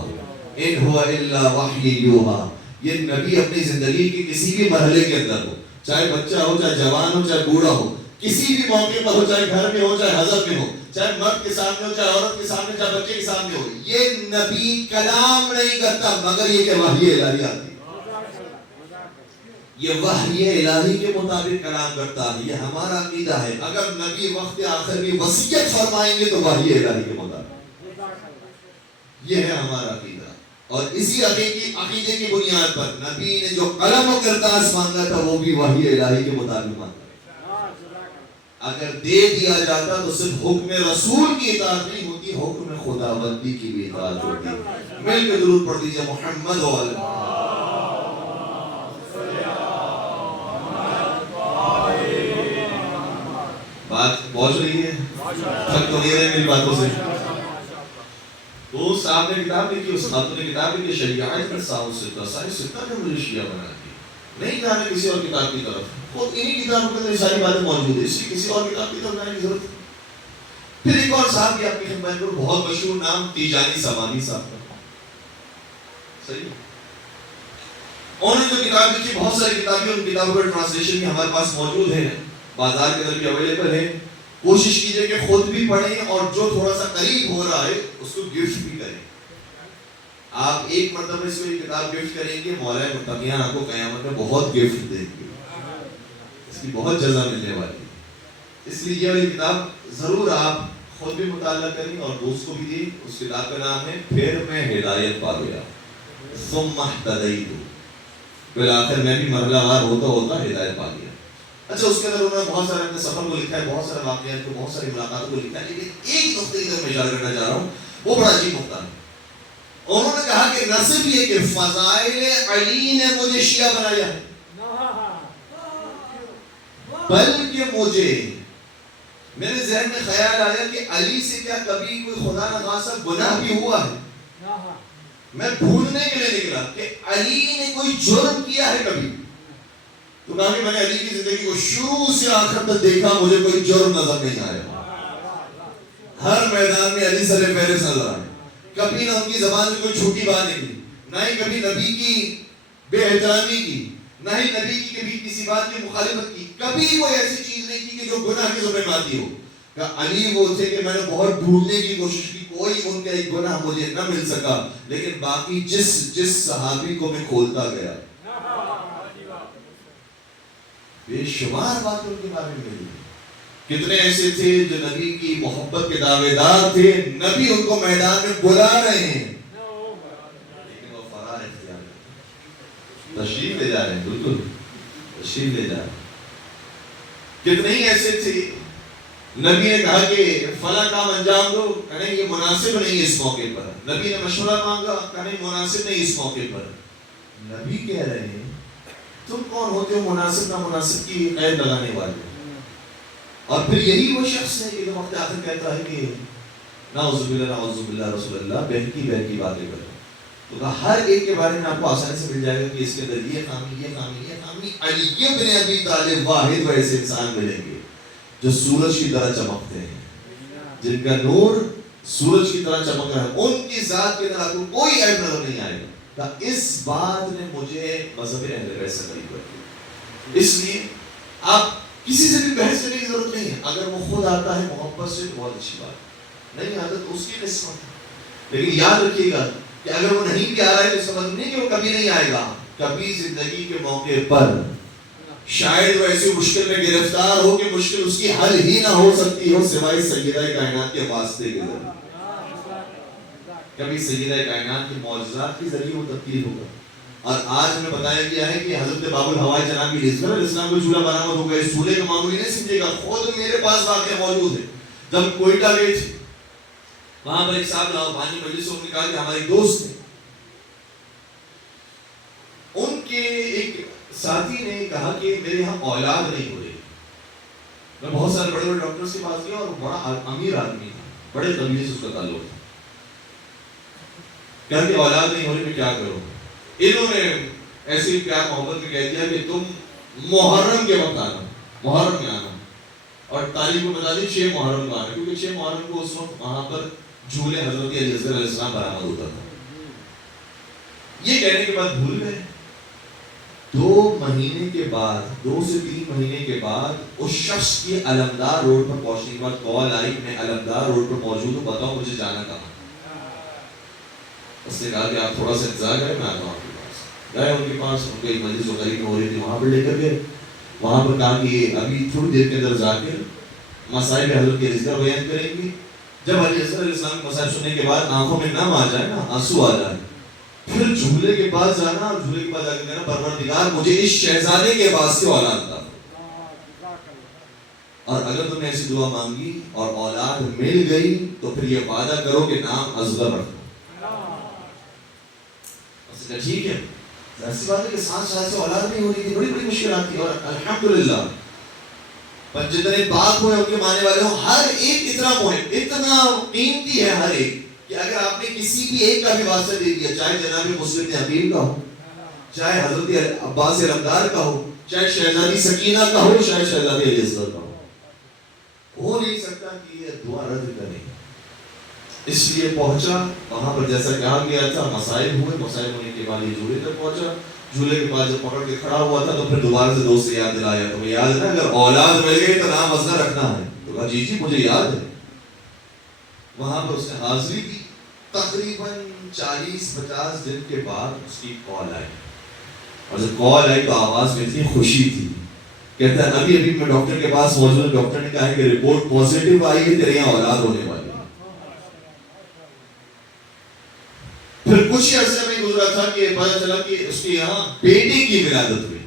ان هو الا وحی یوحا. یہ نبی اپنی زندگی کے کسی بھی مرحلے کے اندر ہو, چاہے بچہ ہو, چاہے جوان ہو, چاہے بوڑھا ہو, کسی بھی موقع پر ہو, چاہے گھر میں ہو, چاہے حضر میں ہو, چاہے مرد کے سامنے ہو, چاہے عورت کے سامنے, چاہے بچے کے سامنے ہو, یہ نبی کلام نہیں کرتا مگر یہ کہ وحی الہی آتی ہے. یہ وحی الہی کے مطابق کلام کرتا ہے. یہ ہمارا عقیدہ ہے. اگر نبی وقت آخر میں وصیت فرمائیں گے تو وحی الہی کے مطابق. یہ ہے ہمارا عقیدہ. اور اسی عقیدے کی بنیاد پر نبی نے جو قلم و کرتاس مانگا تھا وہ بھی وحی الہی کے مطابق مانگا. اگر دے دیا جاتا تو صرف حکم رسول کی اطاعت نہیں ہوتی, حکم خداوندی کی بھی اطاعت ہوتی. مل کے درود پڑھ دیجئے محمد و آل محمد. بات پہنچ رہی ہے, تھک تو نہیں رہے میری باتوں سے. تو صاحب نے کتاب لکھی, اس خاتون نے کتاب لکھی شریعت میں ساؤ ستہ, ساری ستہ نے مجھے شیعہ بنا دی. نہیں جانا کسی اور کتاب کی طرف, خود انہی کتابوں کے اندر یہ ساری باتیں موجود ہیں, اس لیے کسی اور کتاب کی طرف جانے کی ضرورت ہے. پھر ایک اور صاحب کی آپ کی خدمت میں بہت مشہور نام تیجانی سمانی صاحب کا. صحیح, انہوں نے جو کتاب لکھی, بہت ساری کتابیں, ان کتابوں کا ٹرانسلیشن بھی ہمارے پاس موجود ہے, بازار کے اندر بھی اویلیبل ہے. کوشش کیجئے کہ خود بھی پڑھیں اور جو تھوڑا سا قریب ہو رہا ہے اس کو گفٹ بھی کریں. آپ ایک مرتبہ اس کو ایک کتاب گفٹ کریں گے, مولا متقیان آپ کو قیامت میں بہت گفٹ دیں گے, اس کی بہت جزا ملنے والی ہے. اس لیے یہ والی کتاب ضرور آپ خود بھی مطالعہ کریں اور دوست کو بھی دیں. اس کتاب کا نام ہے پھر میں ہدایت پا گیا, ثم اہتدیت, بالآخر میں بھی مرحلہ وار ہوتا ہوتا ہدایت پا گیا. اچھا, اس کے اندر انہوں نے بہت سارے اپنے سفر کو لکھا ہے, بہت سارے واقعات کو, بہت ساری ملاقاتوں کو لکھا ہے, لیکن ایک نقطے کی طرف میں اشارہ کرنا چاہ رہا ہوں, وہ بڑا عجیب نقطہ ہے. انہوں نے کہا کہ نہ صرف یہ کہ فضائل علی نے مجھے شیعہ بنایا ہے, بلکہ مجھے میرے ذہن میں خیال آیا کہ علی سے کیا کبھی کوئی خدا نخواستہ گناہ بھی ہوا ہے. میں ڈھونڈنے کے لیے نکلا کہ علی نے کوئی جرم کیا ہے کبھی. تو کہا کہ میں نے علی کی زندگی کو شروع سے آخر تک دیکھا, مجھے کوئی جرم نظر نہیں آیا. ہر میدان میں علی سر فہرست نظر آئے. کبھی نہ ان کی زبان سے کوئی جھوٹی بات نکلی, نہ ہی کبھی نبی کی بے احترامی کی, نہ ہی نبی کی کبھی کسی بات کی مخالفت کی. کبھی کوئی ایسی چیز نہیں کی کہ جو گناہ کے ذمہ آتی ہو. کہ علی وہ تھے کہ میں نے بہت ڈھونڈنے کی کوشش کی, کوئی ان کا ایک گناہ مجھے نہ مل سکا, لیکن باقی جس صحابی کو میں کھولتا گیا بے شمار باتوں کے بارے میں ملی. کتنے ایسے تھے جو نبی کی محبت کے دعوے دار تھے, نبی ان کو میدان میں بلا رہے ہیں لیکن وہ فرار اختیار کرتے, تشریف لے جا رہے ہیں, بالکل تشریف لے جا رہے ہیں. کتنے ہی ایسے تھے, نبی نے کہا کہ فلاں کام انجام دو, کہنے یہ مناسب نہیں اس موقع پر. نبی نے مشورہ مانگا, کہنے مناسب نہیں اس موقع پر. نبی کہہ رہے ہیں تم کون ہوتے ہو مناسب نامناسب کی قید لگانے والے. اور پھر یہی وہ شخص ہے کہ جو وقت آخر کہتا ہے کہ نعوذ باللہ رسول اللہ بہکی باتیں کرتا. تو کہا ہر ایک کے بارے میں آپ کو آسانی سے مل جائے گا کہ اس کے اندر یہ خامی, یہ خامی, یہ خامی. علی بن ابی طالب واحد وہ ایسے انسان ملیں گے جو سورج کی طرح چمکتے ہیں, جن کا نور سورج کی طرح چمک رہا ہے, ان کی ذات کے اندر آپ کو کوئی عیب نظر نہیں آئے گا. اس بات نے مجھے مذہب اہل بیت سے قریب کر دیا. اس لیے آپ کسی سے بھی بحث کرنے کی ضرورت نہیں ہے. اگر وہ خود آتا ہے محبت سے تو بہت اچھی بات, نہیں آتا تو اس کی قسمت ہے. لیکن یاد رکھیے گا کہ اگر وہ نہیں بھی آ رہا ہے تو اس کا مطلب نہیں کہ وہ کبھی نہیں آئے گا. کبھی زندگی کے موقع پر شاید وہ ایسی مشکل میں گرفتار ہو کہ مشکل اس کی حل ہی نہ ہو سکتی ہو سوائے سیدہ کائنات کے واسطے کے ذریعے. کبھی سیدہ کائنات کے معجزات کے ذریعے وہ تبدیل ہوگا. اور آج ہمیں بتایا گیا ہے کہ حضرت باب الہوا جناب علیہ السلام کو چولہا برآمد ہو گیا. اس چولہے کا معمولی نہیں سمجھے گا, خود میرے پاس واقعہ موجود ہے. جب کوئٹہ گئے تھے وہاں پر ایک صاحب روحانی مجلس سے کہا کہ ہمارے دوست ہیں, ان کے ایک ساتھی نے کہا کہ میرے یہاں اولاد نہیں ہو رہی. میں بہت سارے بڑے بڑے ڈاکٹرز کے پاس گیا اور بڑا امیر آدمی تھا, بڑے قبیلے سے اس کا تعلق تھا. کہا کہ اولاد نہیں ہو رہی, میں کیا کروں. انہوں نے ایسی پیار محبت میں کہہ دیا کہ تم محرم کے وقت آنا, محرم میں آنا, اور تاریخ کو بتا دی 6 محرم کو آنا, کیونکہ 6 محرم کو اس وقت وہاں پر جھولے حضرت علی اصغر علیہ السلام برآمد ہوتا تھا. یہ کہنے کے بعد بھول گئے. 2 مہینے کے بعد 2 سے 3 مہینے کے بعد اس شخص کی علمدار روڈ پر پہنچنے کے بعد کال آئی, میں علمدار روڈ پر موجود ہوں, بتاؤ مجھے جانا کہاں. اس نے کہا کہ آپ تھوڑا سا انتظار کریں, میں آتا ہوں آپ کے پاس. گئے ان کے پاس, ان کی مجلس جو قریب میں ہو رہی تھی وہاں پر لے کر گئے. وہاں پر کہا کہ ابھی تھوڑی دیر کے اندر جا کے مسائل حضرت کے ذکر بیان کریں گے. جب علی اصغر علیہ السلام کے مسائل سننے کے بعد آنکھوں میں نم آ جائے نا, آنسو آ جائے, پھر جھولے کے پاس جانا اور جھولے کے پاس جا کے کہنا پروردگار مجھے اس شہزادے کے پاس سے اولاد عطا. اور اگر تم نے ایسی دعا مانگی اور اولاد مل گئی تو پھر یہ وعدہ کرو کہ نام اصغر رکھو. ٹھیک ہے, ایسی بات ہے کہ 7 سال سے اولاد نہیں ہو رہی تھی, بڑی بڑی مشکلات تھی, اور الحمدللہ پر جتنے پاک ہوئے ان کے ماننے والے ہوں, ہر ایک اتنا مہم, اتنا قیمتی ہے ہر ایک, کہ اگر آپ نے کسی بھی ایک کا بھی واسطہ دے دیا, چاہے جناب مسلم حکیم کا ہو, چاہے حضرت عباس علمدار کا ہو, چاہے شہزادی سکینہ کا ہو, چاہے شہزادی علی اصغر کا ہو نہیں سکتا کہ یہ دعا رد کرے. اس لیے پہنچا وہاں پر جیسا کہا گیا تھا, مسائل ہوئے, مسائل ہونے کے بعد یہ جھولے تک پہنچا. جھولے کے پاس جب پکڑ کے کھڑا ہوا تھا تو پھر دوبارہ سے دوست سے یاد دلایا, تمہیں یاد ہے نا اگر اولاد مل گئی تو نام اصغر رکھنا ہے. تو کہا جی جی مجھے یاد ہے. وہاں پر اس نے حاضری کی. تقریباً 40-50 دن کے بعد اس کی کال آئی, اور جب کال آئی تو آواز میں اتنی خوشی تھی. کہتا ہے ابھی ابھی میں ڈاکٹر کے پاس موجود ہوں, ڈاکٹر نے کہا ہے کہ رپورٹ پازیٹیو آئی ہے, تیرے یہاں اولاد ہونے والی. پھر کچھ عرصے میں گزرا تھا کہ پتہ چلا کہ اس کے یہاں بیٹے کی ولادت ہوئی.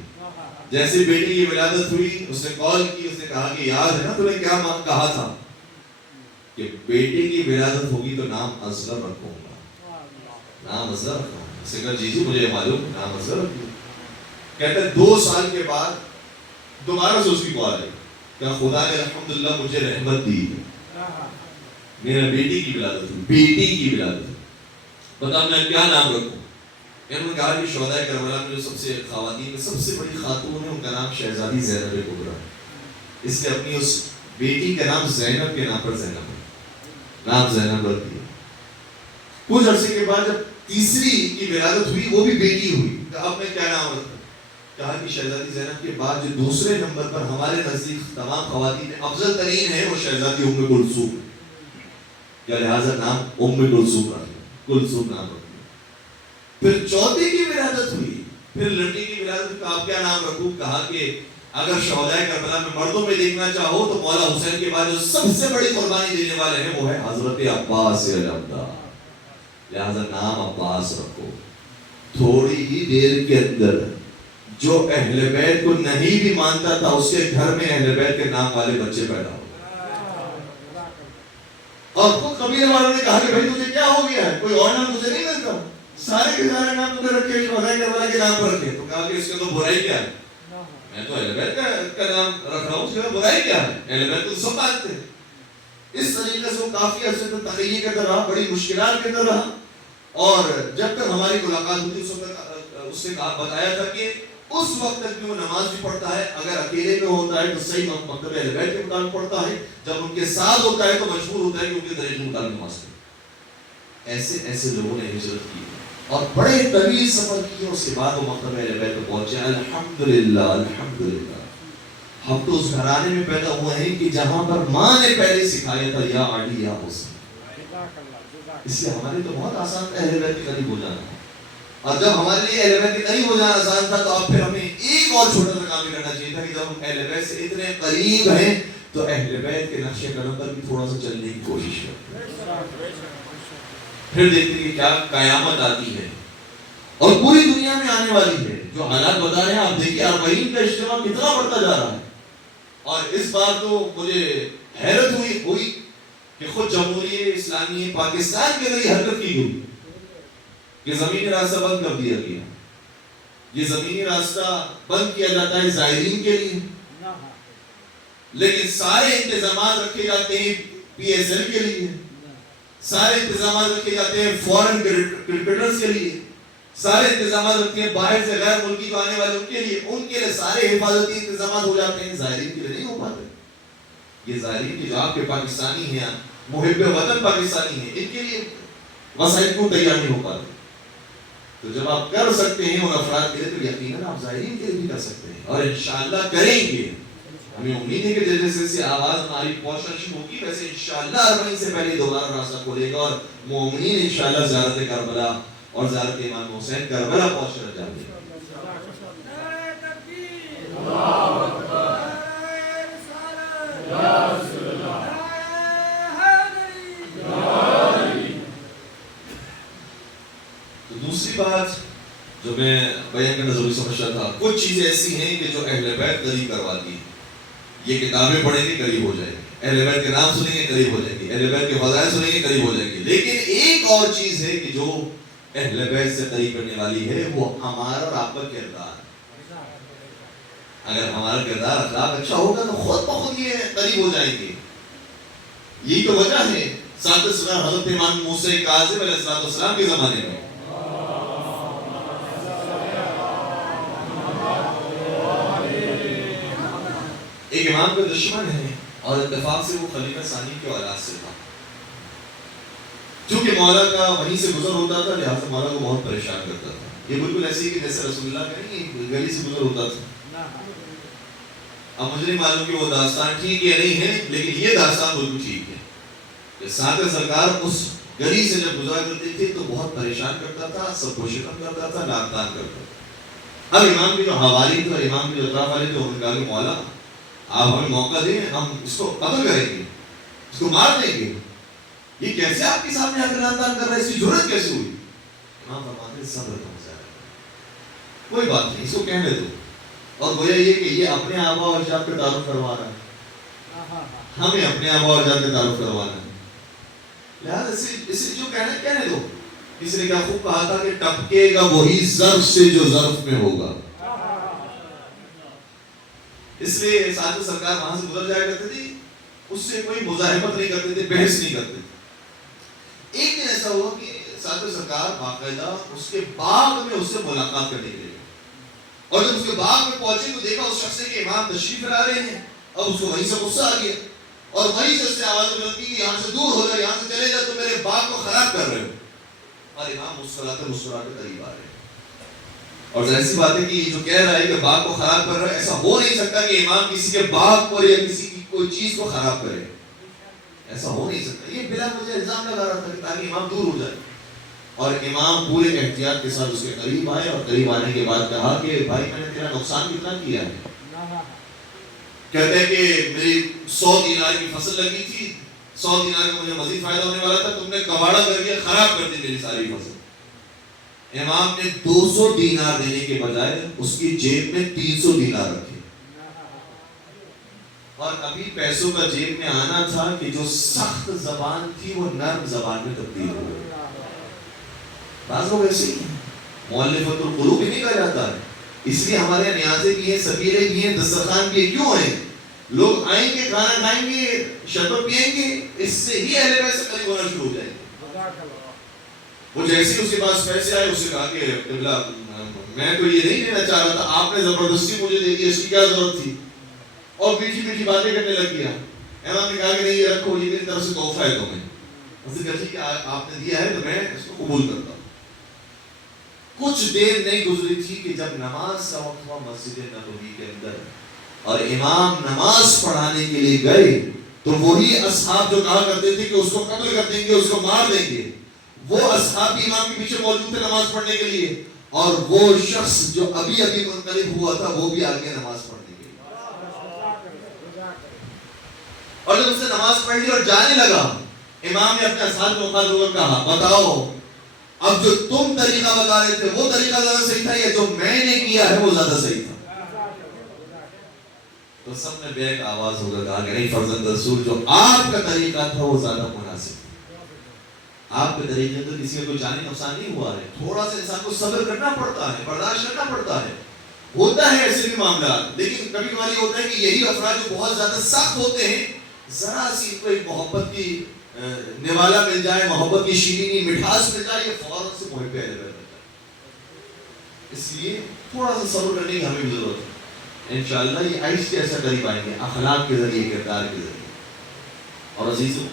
جیسے بیٹی کی ولادت ہوئی اس نے کال کی, اس نے کہا کہ یاد ہے نا تمہیں کیا کہا تھا کہ بیٹے کی ولادت ہوگی تو نام اصغر رکھوں گا, نام اصغر رکھوں گا. اس نے کہا جی جی مجھے معلوم, نام اصغر رکھوں. کہتے ہیں 2 سال کے بعد دوبارہ سے اس کی کال آئی کہ خدا نے الحمدللہ مجھے رحمت دی, میرا بیٹی کی ولادت ہوئی, بیٹی کی ولادت. بتا میں کیا نام رکھوں. انہوں نے کہا کہ شہدائے کربلا میں جو سب سے خواتین میں سب سے بڑی خاتون ہے ان کا نام شہزادی زینب کبریٰ ہے, اس نے اپنی اس بیٹی کا نام زینب کے نام پر زینب نام زینب رکھ دیا. کچھ عرصے کے بعد جب تیسری کی ولادت ہوئی, وہ بھی بیٹی ہوئی, تو اب میں کیا نام رکھوں. کہا کہ شہزادی زینب کے بعد جو دوسرے نمبر پر ہمارے نزدیک تمام خواتین میں افضل ترین ہے وہ شہزادی ام کلثوم ہے, یا لہٰذا نام ام کلثوم رکھ, کلثوم نام رکھ. پھر چوتھے کی ولادت ہوئی, پھر لڑکی کی ولادت کا آپ کیا نام رکھوں. کہا کہ اگر شہدائے کربلا میں مردوں میں دیکھنا چاہو تو مولا حسین کے بعد جو سب سے بڑی قربانی دینے والے ہیں وہ ہے حضرت عباس علمدار, لہذا نام عباس رکھو. تھوڑی ہی دیر کے اندر جو اہل بیت کو نہیں بھی مانتا تھا اس کے گھر میں اہل بیت کے نام والے بچے پیدا ہو. اور خود قبیلے والوں نے کہا کہ بھائی تجھے کیا ہو گیا ہے, کوئی اور نام تجھے نہیں ملتا, سارے کے سارے نام تمہیں رکھے شہدائے کربلا کے نام پر رکھے. تو کہا کہ اس کے تو برائی کیا ہے, میں تو اہل بیت کا نام رکھ رہا ہوں, اس کے تو برائی کیا ہے, اہل بیت کو سب مانتے ہیں. اس طریقے سے وہ کافی عرصے تک تخیل کے اندر رہا, بڑی مشکلات کے اندر رہا. اور جب تک ہماری ملاقات ہوئی اس وقت اس نے بتایا تھا کہ اس وقت تک بھی وہ نماز بھی پڑھتا ہے, اگر اکیلے میں ہوتا ہے تو صحیح مکتب اہل بیت کے مطابق پڑھتا ہے, جب ان کے ساتھ ہوتا ہے تو مجبور ہوتا ہے کہ ان کے طریقے کے مطابق نماز پڑھے. ایسے ایسے لوگوں نے ہجرت کی اور بڑے طویل سفر کیے, اس کے بعد وہ مکتب اہل بیت میں پہنچے. الحمدللہ الحمدللہ ہم تو اس گھرانے میں پیدا ہوئے ہیں کہ جہاں پر ماں نے پہلے سکھایا تھا یا علی یا حسین. اس لیے ہمارے تو بہت آسان تھا اہل بیت کے قریب ہو جانا, اور جب ہمارے لیے اہل بیت کے قریب ہو جانا آسان تھا تو اب پھر ہمیں ایک اور چھوٹا سا کام بھی کرنا چاہیے تھا کہ جب ہم اہل بیت سے اتنے قریب ہیں تو اہل بیت کے نقش قدم پر بھی تھوڑا سا چلنے کی کوشش کریں. پھر دیکھتے ہیں کہ کیا قیامت آتی ہے اور پوری دنیا میں آنے والی ہے. جو حالات بتا رہے ہیں آپ دیکھیے 40 کا اجتماع کتنا بڑھتا جا رہا ہے. اور اس بار تو مجھے حیرت ہوئی کہ خود جمہوریہ اسلامی پاکستان کے لیے حرکت کی گئی کہ زمینی راستہ بند کر دیا گیا. یہ زمینی راستہ بند کیا جاتا ہے زائرین کے لیے, لیکن سارے انتظامات رکھے جاتے ہیں پی ایس ایل کے لیے, سارے انتظامات رکھے جاتے ہیں فورن کرکٹرز کے لیے, سارے انتظامات رکھتے ہیں باہر سے غیر ملکی جو آنے والے ان کے لیے سارے حفاظتی انتظامات ہو جاتے ہیں, زائرین کے لیے نہیں ہو پاتے. یہ زائرین کے جو آپ کے پاکستانی ہیں, محب وطن پاکستانی ہیں, ان کے لیے وسائل کو تیار نہیں ہو پاتے. تو جب آپ کر سکتے ہیں ان افراد کے لیے تو یقیناً آپ زائرین کے لیے بھی کر سکتے ہیں اور انشاءاللہ کریں گے. ہمیں امید ہے کہ جیسے سے آواز ہماری پہنچنا شروع ہوگی ویسے انشاءاللہ 40 سے پہلے دوبارہ راستہ کھولے گا اور مومنین انشاءاللہ زیارت کربلا اور زیارت امام حسین کربلا پہنچنا جائیں گے. تو دوسری بات جو میں بیان کرنا ضروری سمجھتا تھا، کچھ چیزیں ایسی ہیں کہ جو اہل بیت قریب کرواتی ہیں. یہ کتابیں پڑھیں گے قریب ہو جائیں گے، اہل بیت کے نام سنیں گے قریب ہو جائیں گے، اہل بیت کے فضائل سنیں گے قریب ہو جائیں گے. لیکن ایک اور چیز ہے کہ جو اہل بیت سے قریب کرنے والی ہے وہ ہمارا اور آپ کا کردار. اگر ہمارا کردار اخلاق اچھا ہوگا تو خود بخود یہ قریب ہو جائیں گے. یہی تو وجہ ہے ساتھ سنا حضرت امام موسیٰ کاظم علیہ السلام کے زمانے میں ایک امام کا دشمن ہے اور اتفاق سے وہ خلیفہ ثانی کے اولاد سے تھا. چونکہ مولا کا وہیں سے گزر ہوتا تھا لہٰذا مولا کو بہت پریشان کرتا تھا. یہ بالکل ایسے ہی کہ جیسے رسول اللہ کا نہیں گلی سے گزر ہوتا تھا. اب مجھے نہیں معلوم کہ وہ داستان ٹھیک یا نہیں ہے لیکن یہ داستان بالکل ٹھیک ہے کہ ساتھ سرکار اس گلی سے جب گزرا کرتے تھے تو بہت پریشان کرتا تھا، سب کو شکم کرتا تھا، ناکدان کرتا تھا. اب امام کے جو حوالی تھے اور امام کے جو اطراف والے تھے انہوں نے کہا کہ مولا آپ ہمیں موقع دیں، ہم اس کو قتل کریں گے، اس کو مار دیں گے. یہ کیسے آپ کے سامنے آ کر ناکدان کر رہا ہے، اس کی جرأت کیسے ہوئی؟ امام فرماتے ہیں صبر کا مسئلہ ہے، کوئی بات نہیں، اس کو کہنے دو. اور گویا یہ کہ یہ اپنے آبا و اجداد کا تعارف کروا رہا ہے، ہمیں اپنے آبا و اجداد کا تعارف کروانا ہے، لہٰذا اسے جو کہنے دو. اس نے کیا خوب کہا تھا کہ ٹپکے گا وہی ظرف سے جو ظرف میں ہوگا. اس لیے ساتھ سرکار وہاں سے گزر جایا کرتے تھے، اس سے کوئی مزاحمت نہیں کرتے تھے، بحث نہیں کرتے تھے. ایک دن ایسا ہوا کہ ساتھ سرکار باقاعدہ اس کے باغ میں اس سے ملاقات کرنے کے لیے، اور جب اس کے باغ میں پہنچے تو دیکھا اس شخص کے امام تشریف لا رہے ہیں. اب اس کو وہیں سے غصہ آ گیا اور وہیں سے اس سے آواز بلند کی کہ یہاں سے دور ہو جا، یہاں سے چلے جا، تو میرے باغ کو خراب کر رہے ہو. اور امام مسکراتے قریب آ رہے ہیں. اور ظاہر سی بات ہے کہ جو کہہ رہا ہے کہ باغ کو خراب کر رہا ہے، ایسا ہو نہیں سکتا کہ امام کسی کے باغ پر یا کسی کی کوئی چیز کو خراب کرے، ایسا ہو نہیں سکتا. یہ بلا مجھے الزام لگا رہا تھا کہ تاکہ امام دور ہو جائے. اور امام پورے احتیاط کے ساتھ اس کے قریب آئے اور قریب آنے کے بعد کہا کہ بھائی میں نے تیرا نقصان کتنا کیا ہے؟ کہتے ہیں کہ میری 100 دینار کی فصل لگی تھی، 100 دینار کا مجھے مزید فائدہ ہونے والا تھا، تم نے کباڑا کر کے خراب کر دی میری ساری فصل. امام نے 200 دینار دینے کے بجائے اس کی جیب میں 300 دینار رکھے. اور ابھی پیسوں کا جیب میں آنا تھا کہ جو سخت زبان تھی وہ نرم زبان میں تبدیل ہو گئی. بعض لوگ ایسے ہی ہیں، مؤلفۃ القلوب بھی نہیں کہا جاتا ہے. اس لیے ہمارے نیازے بھی ہیں، سفیرے بھی ہیں، دسترخوان بھی ہیں. کیوں ہیں؟ لوگ آئیں گے، کھانا کھائیں گے، شربت پیئیں گے، اس سے ہی اہل بیت سے قریب ہونا شروع ہو جائیں گے. وہ جیسے اس کے پاس پیسے آئے اسے کہا کہ قبلہ میں تو یہ نہیں لینا چاہ رہا تھا، آپ نے زبردستی مجھے دے دیا، اس کی کیا ضرورت تھی؟ اور میٹھی میٹھی باتیں کرنے لگ گیا. امام نے کہا کہ نہیں یہ رکھو، یہ میری طرف سے تحفہ ہے تمہیں. اس نے کہا کہ آپ نے دیا ہے تو میں اس کو قبول کرتا ہوں. کچھ دیر نہیں گزری تھی کہ جب نماز کا وقت ہوا مسجد نبوی کے اندر اور امام نماز پڑھانے کے لیے گئے تو وہی اصحاب جو کہا کرتے تھے کہ اس کو قتل کر دیں گے، اس کو مار دیں گے، وہ اصحاب امام کے پیچھے موجود تھے نماز پڑھنے کے لیے. اور وہ شخص جو ابھی ابھی منقلب ہوا تھا وہ بھی آگے نماز پڑھنے کے لیے. اور جب اس نے نماز پڑھ لی اور جانے لگا، امام نے اپنے اصحاب کو مخاطب کر کہا بتاؤ اب جو تم طریقہ بتا رہے تھے وہ طریقہ زیادہ صحیح تھا یا جو میں نے کیا ہے وہ زیادہ صحیح تھا؟ تو سب نے بیک آواز ہو کر کہا کہ نہیں فرزند رسول، جو آپ کا طریقہ تھا وہ زیادہ مناسب. آپ کے طریقے اندر کسی کا کوئی جانی نقصان نہیں ہوا ہے. تھوڑا سا انسان کو صبر کرنا پڑتا ہے، برداشت کرنا پڑتا ہے، ہوتا ہے ایسے بھی معاملات. لیکن کبھی کبھار یہ ہوتا ہے کہ یہی افراد جو بہت زیادہ سخت ہوتے ہیں، ذرا سی کو ایک محبت کی نوالا مل جائے، محبت کی شیرینی مٹھاس مل جائے، یہ فوراً سے محب اہل بیت بن جائے. اس لیے تھوڑا سا صبر کرنے کی ہمیں بھی ضرورت ہے. انشاءاللہ یہ آہستہ ایسا قریب آئیں گے اخلاق کے ذریعے، کردار کے ذریعے. اور عزیزو،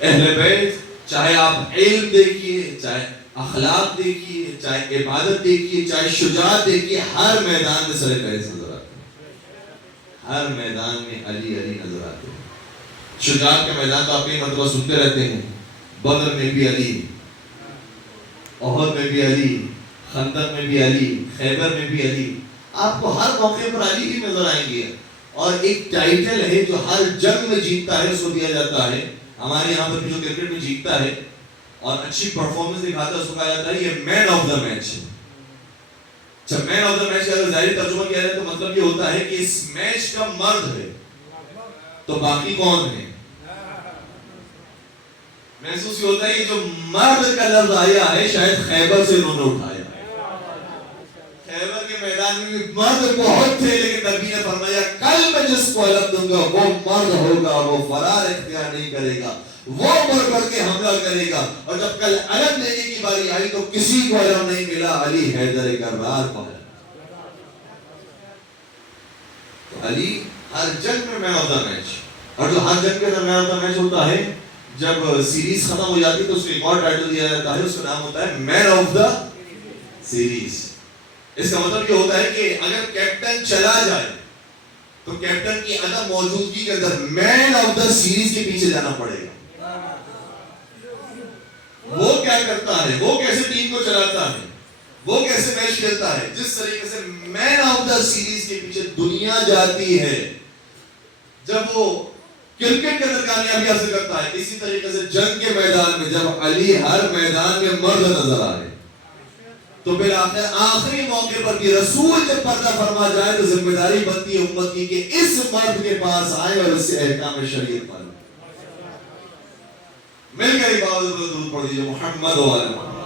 اہل بیت چاہے آپ علم دیکھیے، چاہے اخلاق دیکھیے، چاہے عبادت دیکھیے، چاہے شجاعت دیکھیے، ہر میدان میں سر فہرست نظر آتے ہیں، ہر میدان میں علی علی نظر آتے ہیں۔ شجاعت کا میدان تو آپ کئی مرتبہ سنتے رہتے ہیں، بدر میں بھی علی، احد میں بھی علی، خندق میں بھی علی، خیبر میں بھی علی، آپ کو ہر موقع پر علی ہی نظر آئیں گے۔ اور ایک ٹائٹل ہے جو ہر جنگ میں جیتتا ہے اس کو دیا جاتا ہے، ہمارے یہاں پر بھی جو کرکٹ میں جیتتا ہے اور اچھی پرفارمنس دکھاتا ہے اس کو کہا جاتا ہے یہ مین آف دا میچ ہے۔ جب مین آف دا میچ کا اگر ظاہری ترجمہ کیا جائے تو مطلب یہ ہوتا ہے کہ اس میچ کا مرد ہے، تو باقی کون ہے؟ محسوس یہ ہوتا ہے کہ جو مرد کا لفظ آیا ہے شاید خیبر سے انہوں نے اٹھایا ہے۔ خیبر کے میدان میں بھی مرد بہت تھے، لیکن نبی نے فرمایا کل میں جس کو علم دوں گا وہ مرد ہوگا، وہ فرار اختیار نہیں کرے گا، وہ بڑھ بڑھ کے حملہ کرے گا۔ اور جب کل علم دینے کی باری آئی تو کسی کو علم نہیں ملا، علی حیدر کرار پایا۔ تو علی ہر جنگ میں مین آف دا میچ، اور جو ہر جنگ کے اندر مین آف دا میچ ہوتا ہے، جب سیریز ختم ہو جاتی ہے تو اس کو ایک اور ٹائٹل دیا جاتا ہے، اس کا نام ہوتا ہے مین آف دا سیریز۔ اس کا مطلب یہ ہوتا ہے کہ اگر کیپٹن چلا جائے تو کیپٹن کی عدم موجودگی کے اندر مین آف دا سیریز کے پیچھے جانا پڑے گا۔ وہ کیا کرتا ہے، وہ کیسے ٹیم کو چلاتا ہے، وہ کیسے میچ کھیلتا ہے، جس طریقے سے مین آف دا سیریز کے پیچھے دنیا جاتی ہے جب وہ کرکٹ کے اندر کامیابی حاصل کرتا ہے، اسی طریقے سے جنگ کے میدان میں جب علی ہر میدان میں مرد نظر آئے تو پھر آخری موقع پر بھی رسول جب پردہ فرما جائے تو ذمہ داری بنتی ہے امت کی کہ اس مرد کے پاس آئے اور اس سے احکام شریعت پالیں۔ مل کر عبادت پر درود پڑھ دیجیے، محمد و آل محمد۔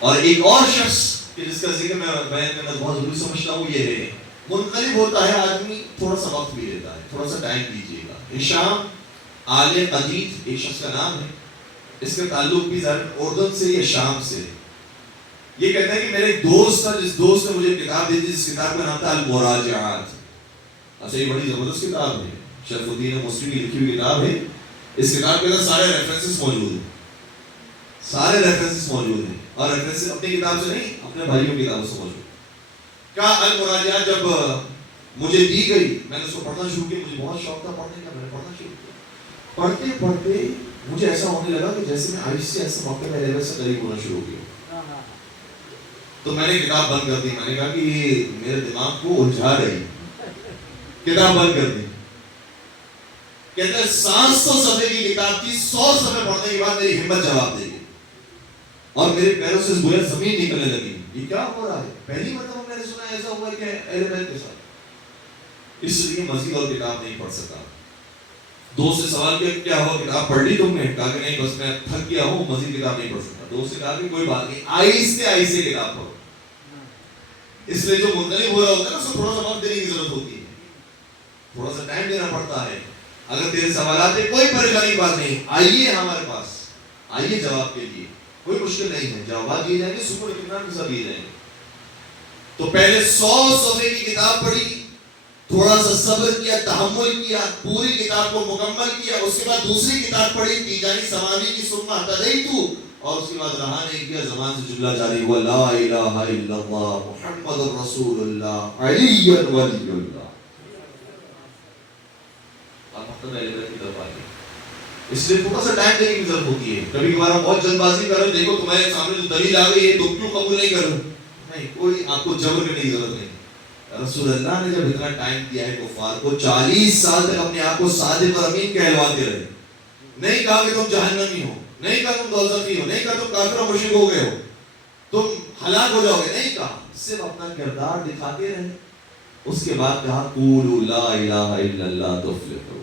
اور ایک اور شخص جس کا ذکر میں بیان کرنا بہت ضروری سمجھتا ہوں، یہ ہے منقلب ہوتا ہے آدمی، تھوڑا سا وقت بھی لیتا ہے، تھوڑا سا ٹائم دیجیے گا۔ ہشام آل قدید ایک شخص کا نام ہے، اس کا تعلق بھی ظاہر اردن سے یا شام سے۔ یہ کہتا ہے کہ میرے ایک دوست تھا، جس دوست نے مجھے کتاب دی تھی، جس کتاب کا نام تھا المراجعات۔ اچھا یہ بڑی زبردست کتاب ہے، شرف الدین مسلم کی لکھی ہوئی کتاب ہے۔ اس کتاب کے اندر سارے ریفرنسز موجود ہیں، سارے ریفرنسز موجود ہیں، اور ریفرنسز اپنی کتاب سے نہیں، اپنے بھائیوں کی کتابوں سے موجود۔ کیا المراجعات جب مجھے دی گئی، میں نے اس کو پڑھنا شروع کیا، مجھے بہت شوق تھا پڑھنے کا، میں نے پڑھنا شروع کیا۔ پڑھتے پڑھتے مجھے ایسا ہونے لگا کہ جیسے میں عائش سے ایسے موقع میں لیول سے قریب ہونا شروع کیا، تو میں نے کتاب بند کر دی۔ میں نے کہا کہ یہ میرے دماغ کو الجھا رہی، کتاب بند کر دی۔ کہتے ہیں 700 صفحے کی کتاب تھی، 100 صفحے پڑھنے کے بعد میری ہمت جواب دے گئی اور میرے پیروں سے گویا زمین نکلنے لگی۔ یہ کیا ہو رہا ہے؟ پہلی مرتبہ میں نے سنا ایسا ہوا ہے کہ اہل بیت کے ساتھ۔ اس لیے مزید اور کتاب نہیں پڑھ سکا۔ دوست سے سوال کیا کیا ہوا، کتاب پڑھ لی تم نے؟ کہا کہ نہیں، بس میں تھک گیا ہوں، مزید کتاب نہیں پڑھ سکتا۔ دوست سے کہا کہ کوئی بات نہیں، آہستہ آہستہ کتاب پڑھو۔ اس لیے جو منقلب ہو رہا ہوتا ہے نا، اس کو تھوڑا سا وقت دینے کی ضرورت ہوتی ہے، تھوڑا سا ٹائم دینا پڑتا ہے۔ اگر تیرے سوالات ہے، کوئی پریشانی کی بات نہیں، آئیے ہمارے پاس، آئیے جواب کے لیے، کوئی مشکل نہیں ہے، جواب دیے جائیں گے، سکون اطمینان کے ساتھ دیے جائیں گے۔ تو پہلے 100 صفحے کی کتاب پڑھی، تھوڑا سا صبر کیا، تحمل کیا، پوری کتاب کو مکمل کیا، اس کے بعد دوسری کتاب پڑھی تیجانی سماوی کی ثم اهتدیت، اور اس کے بعد رہا نہیں کیا، زبان سے جملہ جاری ہوا، لا الہ الا اللہ محمد رسول اللہ علی ولی اللہ۔ آپ مقتدى اہل بیت کی طرف آئیے۔ اس لیے تھوڑا سا ٹائم دینے کی ضرورت ہوتی ہے۔ کبھی کبھار ہم بہت جلد بازی کر رہے ہیں، دیکھو تمہارے سامنے جو دلیل آ گئی ہے تم کیوں قبول نہیں کر رہے؟ نہیں، کوئی آپ کو جبر کرنے کی ضرورت نہیں۔ رسول اللہ نے جب اتنا ٹائم دیا ہے کفار کو، 40 سال تک اپنے آپ کو صادق اور امین کہلواتے رہے، نہیں کہا کہ تم جہنمی ہو، نہیں کہا تم دوزخی ہو، نہیں کہا تم کافر و مشرک ہو گئے ہو، تم ہلاک ہو جاؤ گے، نہیں کہا، صرف اپنا کردار دکھاتے رہے۔ اس کے بعد کہا قولوا لا الہ الا اللہ تفلحوا،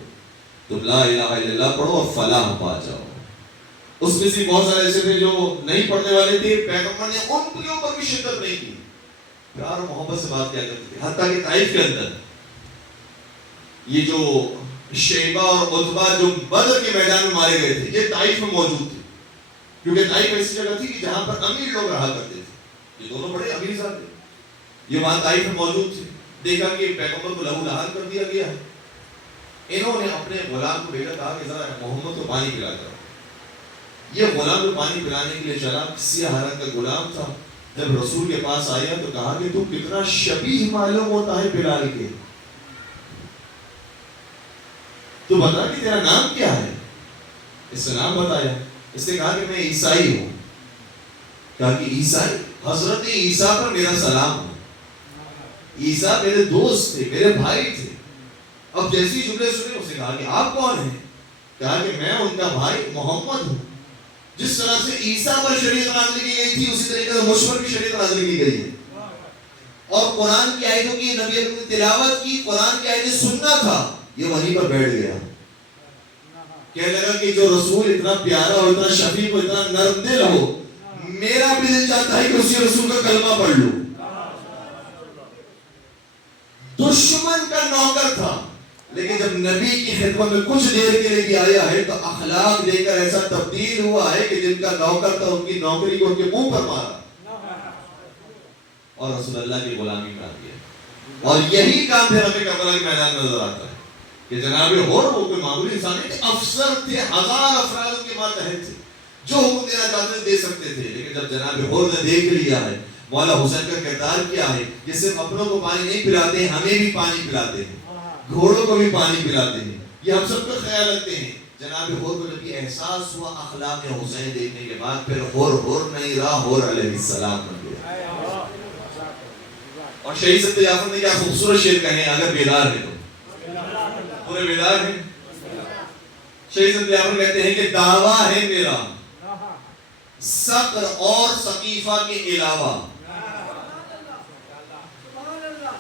تم لا الہ الا اللہ پڑھو اور فلاح پا جاؤ۔ اس میں سے بہت سارے ایسے تھے جو نہیں پڑھنے والے تھے، پیغمبر نے ان کے اوپر بھی شدت نہیں کی، پیار و محبت سے بات کیا کرتے تھے۔ حتیٰ کہ طائف کے اندر یہ جو شیبہ اور عتبہ جو بدر کے میدان میں مارے گئے تھے، یہ طائف میں موجود تھے، کیونکہ طائف ایسی جگہ تھی کہ جہاں پر امیر لوگ رہا کرتے تھے، یہ دونوں بڑے امیر صاحب تھے، یہ وہاں طائف میں موجود تھے۔ دیکھا کہ پیغمبر کو لہو لہان کر دیا گیا ہے، انہوں نے اپنے غلام کو بھیجا، کہا کہ ذرا محمد کو پانی پلا کر. یہ غلام کو پانی پلانے کے لیے چلا، سیاہ رنگ کا غلام تھا. جب رسول کے پاس آیا تو کہا کہ تو کتنا شبیہ معلوم ہوتا ہے بلال کے، تو بتا کہ تیرا نام کیا ہے. اس کا نام بتایا. اس نے کہا کہ میں عیسائی ہوں. کہا کہ عیسائی؟ حضرت عیسیٰ پر میرا سلام ہو. عیسیٰ میرے دوست تھے، میرے بھائی تھے. اب جیسی جملے سنے اس نے کہا کہ آپ کون ہیں؟ کہا کہ میں ان کا بھائی محمد ہوں. جس طرح سے عیسیٰ پر شریعت نازل کی گئی تھی اسی طریقے سے مجھ پر بھی شریعت نازل کی گئی ہے. اور قرآن کی آیتوں کی نبی نے تلاوت کی، قرآن کی آیتیں سننا تھا، یہ وہیں پر بیٹھ گیا. کہنے لگا کہ جو رسول اتنا پیارا ہو، اتنا شفیق ہو، اتنا نرم دل ہو، میرا بھی دل چاہتا ہے کہ اسی رسول کا کلمہ پڑھ لوں. دشمن کا نوکر تھا، لیکن جب نبی کی خدمت میں کچھ دیر کے لیے بھی آیا ہے تو اخلاق دے کر ایسا تبدیل ہوا ہے کہ جن کا نوکر تھا ان کی نوکری کو ان کے منہ پر مارا اور رسول اللہ کی غلامی میں آ گیا. اور یہی کام پھر ہمیں کربلا کے میدان میں نظر آتا ہے کہ جناب ہور وہ کوئی معمولی انسان ہے، افسر تھے، 1000 افراد ان کے ماتحت تھے، جو حکم دینا چاہتے دے سکتے تھے. لیکن جب جناب ہور نے دیکھ لیا ہے مولا حسین کا کردار کیا ہے، یہ صرف اپنوں کو پانی نہیں پلاتے ہیں، ہمیں بھی پانی پلاتے ہیں، گھوڑوں کو بھی پانی پلاتے ہیں، یہ ہم سب کا خیال رکھتے ہیں. جناب ہور کو جب یہ احساس ہوا اخلاق حسین دیکھنے کے بعد، پھر ہور نہیں رہا، ہور علیہ السلام بن گیا. اور شہید سید جعفر نے کیا خوبصورت شعر کہے، اگر بیدار ہے تو پورے بیدار ہیں. شہید سید جعفر کہتے ہیں کہ دعویٰ ہے میرا صقر اور ثقیفہ کے علاوہ.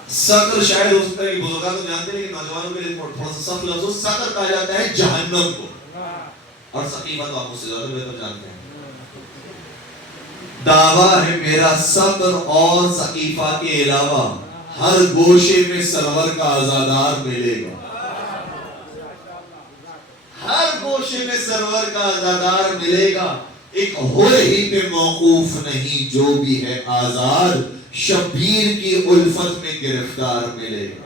صقر شاید ہو سکتا ہے کہ بزرگان تو جانتے ہیں، لیکن نوجوانوں کے لیے تھوڑا سا سخت لفظ. صقر کہا جاتا ہے جہنم کو، اور ثقیفہ تو آپ مجھ سے زیادہ بہتر جانتے ہیں. دعویٰ ہے میرا صقر اور ثقیفہ کے علاوہ ہر گوشے میں سرور کا عزادار ملے گا. ہر گوشے میں سرور کا عزادار ملے گا. ایک ہو ہی پہ موقوف نہیں، جو بھی ہے آزاد شبیر کی الفت میں گرفتار ملے گا.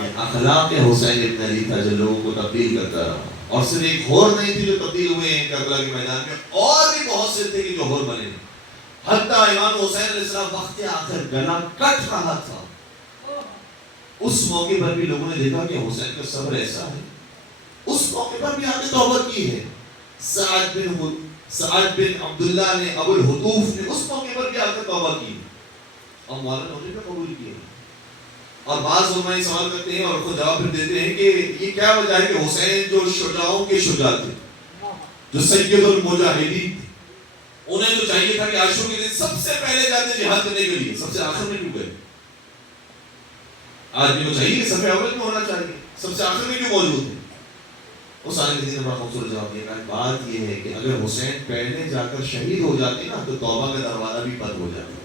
یہ اخلاق حسین ابن علی تھا جو لوگوں کو تبدیل کرتا رہا. اور صرف ایک ہور نہیں تھی جو تبدیل ہوئے ہیں کربلا کے میدان میں، اور بھی بہت سے تھے کہ جو ہور بنے. حتیٰ امام حسین علیہ السلام وقت آخر گلا کٹ رہا تھا، اس موقع پر بھی لوگوں نے دیکھا کہ حسین کا صبر ایسا ہے. اس موقع پر بھی آپ نے توبہ کی ہے. سعد بن عبداللہ نے، ابو الحطوف نے اس موقع پر بھی آپ نے توبہ کی اور مولانا ہونے پہ قبول کیا. اور بعض علماء سوال کرتے ہیں اور خود جواب پھر دیتے ہیں کہ یہ کیا وجہ ہے کہ حسین جو شجاعوں کے شجاع تھے، جو سید المجاہدین تھے، انہیں تو چاہیے تھا کہ عاشور کے دن سب سے پہلے جاتے جہاد کرنے کے لیے، سب سے آخر میں کیوں گئے؟ آدمی کو چاہیے کہ صفحہ اول میں ہونا چاہیے، سب سے آخر میں کیوں موجود ہے؟ اس آنے کے دن بڑا خوبصورت جواب دیا کہ بات یہ ہے کہ اگر حسین پہلے جا کر شہید ہو جاتے نا تو توبہ کا دروازہ بھی بند ہو جاتا.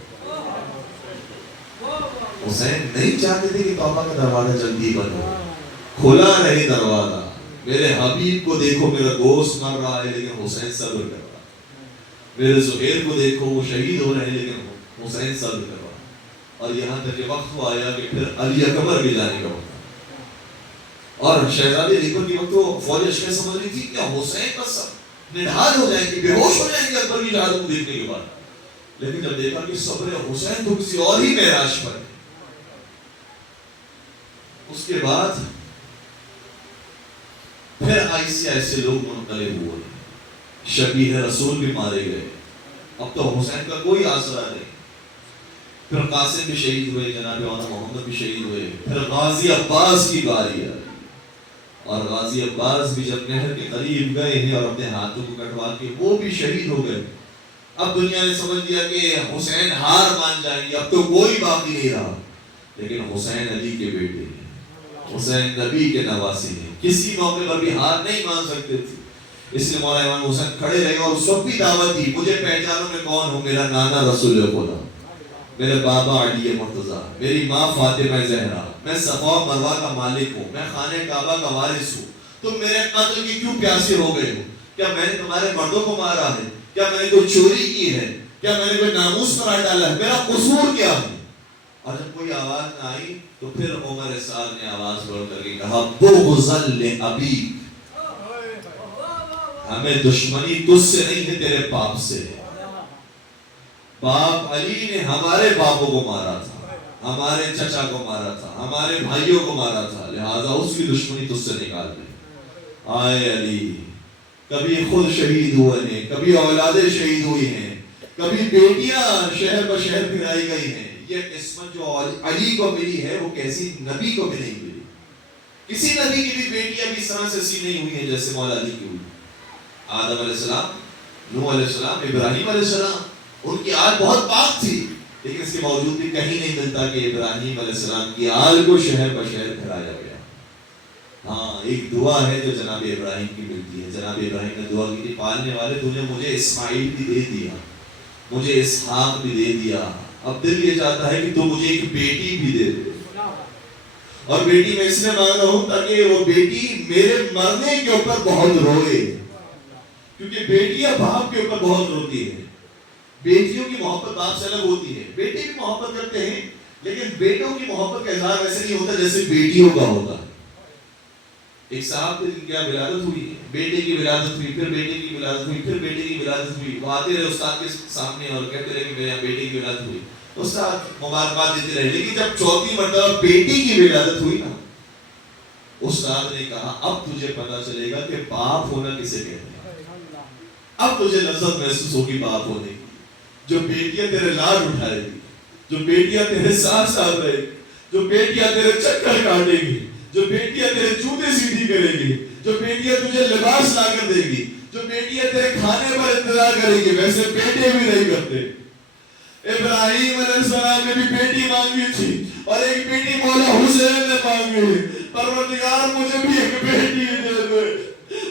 حسین نہیں چاہتے تھے کہ توبہ کا دروازہ جلدی بند ہو، کھلا رہے دروازہ. میرے حبیب کو دیکھو، میرا دوست مر رہا ہے لیکن حسین صبر کر رہا ہے. میرے زہیر کو دیکھو، وہ شہید ہو رہے ہیں لیکن حسین صبر کر رہا ہے. اور یہاں تک کہ وقت وہ آیا کہ پھر علی اکبر بھی جانے کا وقت. اور شہزادی علی اکبر کی وقت وہ فوج اشکیں سمجھ رہی تھی کہ حسین کا سب نڈھال ہو جائیں گے، بے ہوش ہو جائیں گے اکبر کی جہاد کو دیکھنے کے بعد. لیکن جب دیکھا کہ صبر حسین تو کسی اور ہی معراج پر ہے، اس کے بعد پھر ایسے ایسے لوگ منقلب ہوئے، شبیہ رسول بھی مارے گئے. اب تو حسین کا کوئی آسرا نہیں. پھر قاسم بھی شہید ہوئے، جناب مولانا محمد بھی شہید ہوئے. پھر غازی عباس کی باری آئی، اور غازی عباس بھی جب نہر کے قریب گئے ہیں اور اپنے ہاتھوں کو کٹوا کے وہ بھی شہید ہو گئے. اب دنیا نے سمجھ لیا کہ حسین ہار مان جائیں گے، اب تو کوئی باقی نہیں رہا. لیکن حسین علی کے بیٹے ہیں، حسین نبی کے نواسی ہیں، کسی موقع پر بھی ہار نہیں مان سکتے تھے. اس لیے مولا امام حسین کھڑے رہے اور اس وقت بھی دعوت دی، مجھے پہچانو میں کون ہوں. میرا نانا رسول خدا، میرے بابا علی مرتضیٰ، میری ماں فاطمہ زہرا، میں صفا و مروہ کا مالک ہوں، میں خانہ کعبہ کا وارث ہوں. تم میرے قتل کی کیوں پیاسے ہو گئے ہو؟ کیا میں نے تمہارے مردوں کو مارا ہے؟ کیا میں نے کوئی چوری کی ہے؟ کیا میں نے کوئی ناموس پر ہاتھ ڈالا ہے؟ میرا قصور کیا ہے؟ اور جب کوئی آواز نہ آئی تو پھر عمر سعد نے آواز بڑھ کر کے کہا بغضا لابیک، ہمیں دشمنی تجھ سے نہیں ہے، تیرے باپ سے ہے۔ باپ علی نے ہمارے باپوں کو مارا تھا، ہمارے چچا کو مارا تھا، ہمارے بھائیوں کو مارا تھا، لہذا اس کی دشمنی تجھ سے نکال دیں۔ آئے علی، کبھی خود شہید ہوئے ہیں، کبھی اولادیں شہید ہوئی ہیں، کبھی بیٹیاں شہر بشہر پھرائی گئی ہیں۔ یہ قسمت جو علی کو ملی ہے وہ کیسی نبی کو بھی نہیں ملی۔ کسی نبی کی بھی بیٹیاں بھی اس طرح سے سی نہیں ہوئی ہیں جیسے مولا علی کی ہوئی۔ آدم علیہ السلام، نوح علیہ السلام، ابراہیم علیہ السلام، ان کی آل بہت پاک تھی، لیکن اس کے باوجود بھی کہیں نہیں ملتا کہ ابراہیم علیہ السلام کی آل کو شہر بشہر پھیلایا گیا۔ ہاں، ایک دعا ہے جو جناب ابراہیم کی ملتی ہے۔ جناب ابراہیم نے دعا کی کہ پالنے والے تو نے مجھے اسماعیل بھی دے دیا، مجھے اسحاق بھی دے دیا، اب دل یہ چاہتا ہے کہ تو مجھے ایک بیٹی بھی دے دے، اور بیٹی میں اس لیے مانگ رہا ہوں تاکہ وہ بیٹی میرے مرنے کے اوپر بہت روئے، کیونکہ بیٹیاں باپ کے اوپر بہت روتی ہیں۔ بیٹیوں کی محبت باپ سے الگ ہوتی ہے، بیٹے بھی محبت کرتے ہیں، لیکن بیٹوں کی محبت کا اظہار ویسے نہیں ہوتا جیسے بیٹیوں کا ہوتا ہے۔ ایک صاحب کی کیا ولادت ہوئی، بیٹے کی ولادت ہوئی، پھر بیٹے کی ولادت ہوئی، پھر بیٹے کی ولادت ہوئی، وہ آتے رہے استاد کے سامنے اور کہتے رہے کہ میرے بیٹے کی ولادت ہوئی، استاد مبارکباد دیتے رہے، لیکن جب چوتھی مرتبہ بیٹی کی ولادت ہوئی نا، استاد نے کہا اب تجھے پتا چلے گا کہ باپ ہونا کسے کہتے ہیں، اب تجھے لذت محسوس ہوگی باپ ہونے کی۔ جو بیٹیاں تیرے لاڈ اٹھائے گی، جو بیٹیاں تیرے ساتھ ساتھ رہے گی، جو بیٹیاں تیرے چکر کاٹے گی، جو بیٹیاں تیرے جوتے سیدھی کرے گی، جو بیٹیاں تجھے لباس لا کر دے گی، جو بیٹیاں تیرے کھانے پر انتظار کرے گی، ویسے بیٹے بھی نہیں کرتے۔ ابراہیم علیہ السلام نے بھی بیٹی مانگی تھی، اور ایک بیٹی مولا حسین نے مانگی، پروردگار مجھے بھی ایک بیٹی دے دے،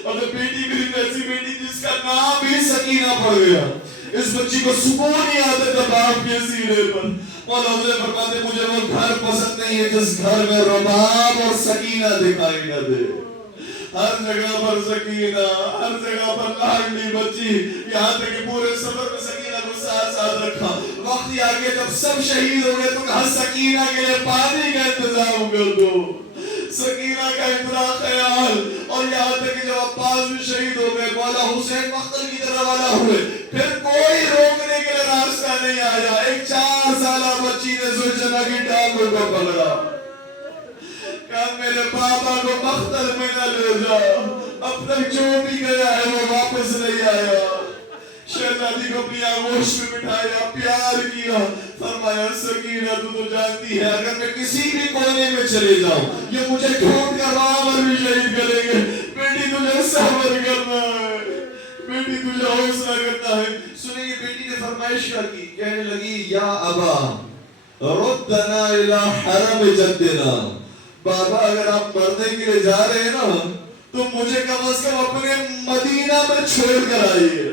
اور جو بیٹی میری ایسی بیٹی جس کا نام ہی سکینہ پڑ گیا، اس بچی کو سکون ہی آتا تھا باپ کے سینے پر۔ مولا حسین فرماتے مجھے وہ گھر پسند نہیں ہے جس گھر میں رباب اور سکینہ دکھائی نہ دے۔ ہر جگہ پر سکینہ، ہر جگہ پر لاڈلی بچی، یہاں تک کہ پورے سفر میں سکینہ کو ساتھ ساتھ رکھا۔ وقت آ گیا جب سب شہید ہو گئے تو کہا سکینہ کے لیے پانی کا انتظام کر دو، سکینہ کا اتنا خیال۔ اور یہاں تک کہ جب عباس بھی شہید ہو گئے، مولا حسین مقتل کی طرف والا ہوئے، پھر کوئی روکنے کے لیے راستہ نہیں آیا۔ ایک 4 سالہ بچی نے زوجنہ کی ٹانگوں کو پکڑا، کہا میرے بابا کو مقتل میں نہ لے جا، اب تک جو بھی گیا ہے وہ واپس نہیں آیا۔ شہزادی کو اپنی آغوش میں بٹھایا، پیار کیا، فرمایا سکینہ تو جانتی ہے اگر میں کسی بھی کونے میں چلے جاؤں یہ مجھے ڈھونڈ کر وہاں پر بھی شہید کریں گے، بیٹی تجھے صبر کرنا ہے، بیٹی تجھے حوصلہ کرنا ہے۔ سنیں گے بیٹی نے فرمائش کیا کی، کہنے لگی یا ابا ردنا الى حرم جدنا، بابا اگر آپ مرنے کے لیے جا رہے ہیں نا تو مجھے کم از کم اپنے مدینہ میں چھوڑ کر آئیے،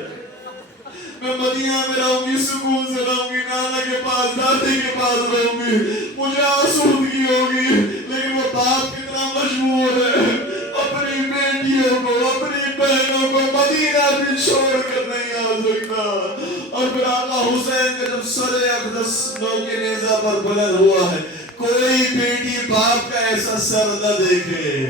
میں مدینہ میں رہوں گی، سکون سے رہوں گی، نانا کے پاس دادی کے پاس رہوں گی، مجھے آسودگی ہوگی۔ لیکن وہ باپ کتنا مجبور ہے اپنی بیٹیوں کو، اپنی بہنوں کو مدینہ بھی چھوڑ کر نہیں آ سکتا۔ اور پھر آقا حسین کا جب سر اقدس نو کے نیزہ پر بلند ہوا ہے، کوئی بیٹی باپ کا ایسا سر نہ دیکھے۔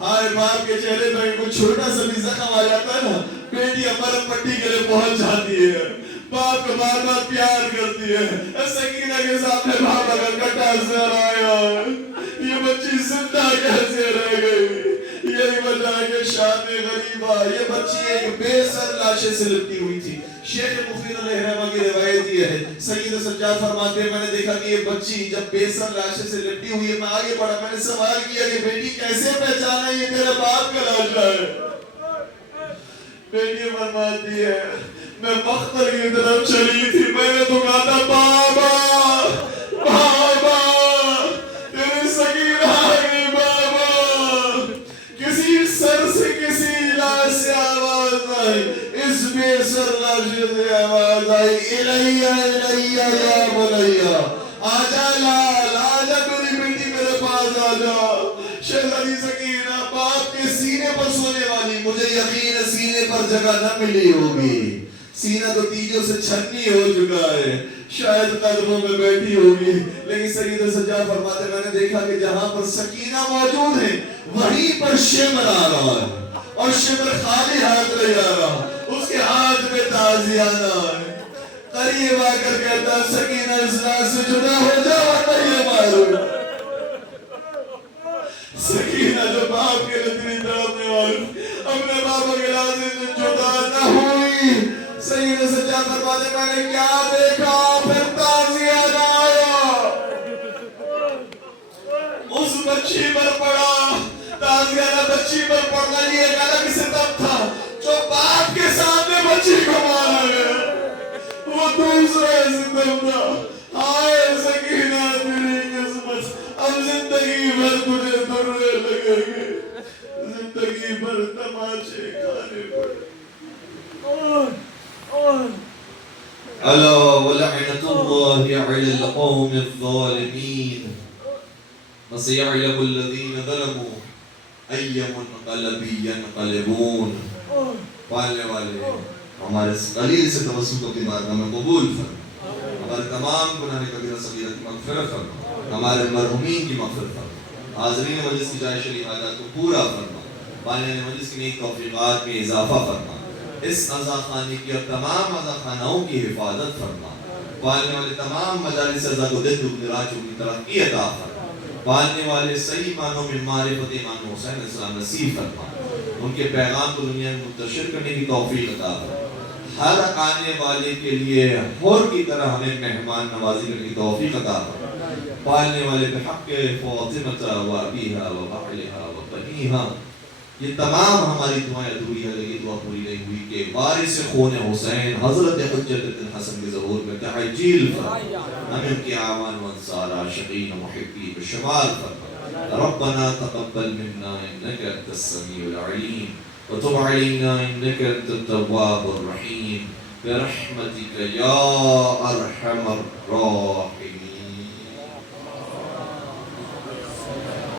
ہائے باپ کے چہرے پہ کوئی چھوٹا سا بھی زخم آ جاتا ہے نا، بیٹی مرہم پٹی کے لیے پہنچ جاتی ہے، باپ کو بار بار پیار کرتی ہے۔ سکینہ کے سامنے بابا کا کٹا سر آیا، یہ بچی زندہ کیسے رہ گئی؟ یہی وجہ ہے کہ شان غریبہ، یہ بچی ایک بے سر لاشے سے لپٹی ہوئی تھی۔ شیخ مفید علیہ رحمہ کی روایت یہ ہے، سید سجاد فرماتے ہیں میں نے دیکھا کہ یہ بچی جب بے سر لاشے سے لپٹی ہوئی ہے، میں آگے بڑھا، میں نے سوال کیا کہ بیٹی کیسے پہچانا یہ تیرے باپ کا لاشا ہے؟ بیٹی فرماتی ہے میں مقتل کی طرف چلی تھی، میں نے تو کہا تھا بابا بابا تیری سکینہ آئی بابا، کسی سر سے کسی لاش سے آواز آئی، اس بے سر لاشے سے آواز آئی الیہ الیہ یا بنیہ، آجا لال آجا میری بیٹی میرے پاس آجا۔ شہزادی سکینہ باپ کے سینے پر سونے والی، مجھے یقین ہے سینے پر جگہ نہ ملی ہوگی، سینہ تو تیجوں سے چھنی ہو چکا ہے۔ شاید قدموں میں بیٹھی ہوگی، لیکن سید سجاد فرماتے میں نے دیکھا کہ جہاں پر سکینہ موجود ہے وہیں پر شمر آ رہا ہے، اور شمر خالی ہاتھ نہیں آ رہا، اس کے ہاتھ میں تازیانہ ہے۔ قریب آ کر کہتا سکینہ اس رات سے جدا ہو جا ورنہ یہ معلوم۔ سکینہ جو باپ کے لطری طرفنے والوں اپنے باپ کے لازم سے جدا نہ ہوئی۔ سید سجاد فرماتے میں نے کیا دیکھا، پھر تازیانہ آیا، اس بچی پر پڑا۔ تازیانہ بچی پر پڑنا یہ ایک الگ ستم تھا، جو باپ کے سامنے بچی کو مارا گیا، وہ دوسرا ستم تھا۔ ہائے سکینہ تیری قسمت، اب زندگی بھر تجھے درے لگے گے، زندگی بھر تماشے کھانے پڑے۔ الا ولعنت اللہ علی القوم الظالمین وسيعلم الذين ظلموا أي منقلب ينقلبون۔ پالنے والے ہمارے قلیل سے توسل کو بارگاہ میں قبول فرما، ہمارے تمام گناہ کبیرہ صغیرہ کی مغفرت فرما، ہمارے مرحومین کی مغفرت فرما، حاضرین مجلس کی جائے شریف حاجات کو پورا فرما، پالنے والے مجلس کی نیک توفیقات میں اضافہ فرما، اس عزا خانے کی اور تمام عزا خانوں کی حفاظت فرما، پالنے والے تمام مجالس عزا کو دل دگنی راجوں کی ترقی عطا فرما، پالنے والے صحیح معنوں میں معرفت امام حسین علیہ السلام نصیب فرما، ان کے پیغام کو دنیا میں منتشر کرنے کی توفیق عطا فرما، ہر آنے والے کے لیے حور کی طرح ہمیں مہمان نوازی کرنے کی توفیق عطا فرما، پالنے والے بحق فاطمہ و ابیہا و بعلہا و بنیہا، یہ تمام ہماری دعائیں ادھوری ہے، یہ دعا پوری نہیں ہوئی کہ وارث خون حسین حضرت حجت بن حسن کے ظہور میں تعجیل فرما، ہمیں ان کے اعوان و انصار عاشقین و محبین کو شمال فرما۔ ربنا تقبل منا انك انت السميع العليم وتب علينا انك انت التواب الرحيم برحمتك يا ارحم الراحمين۔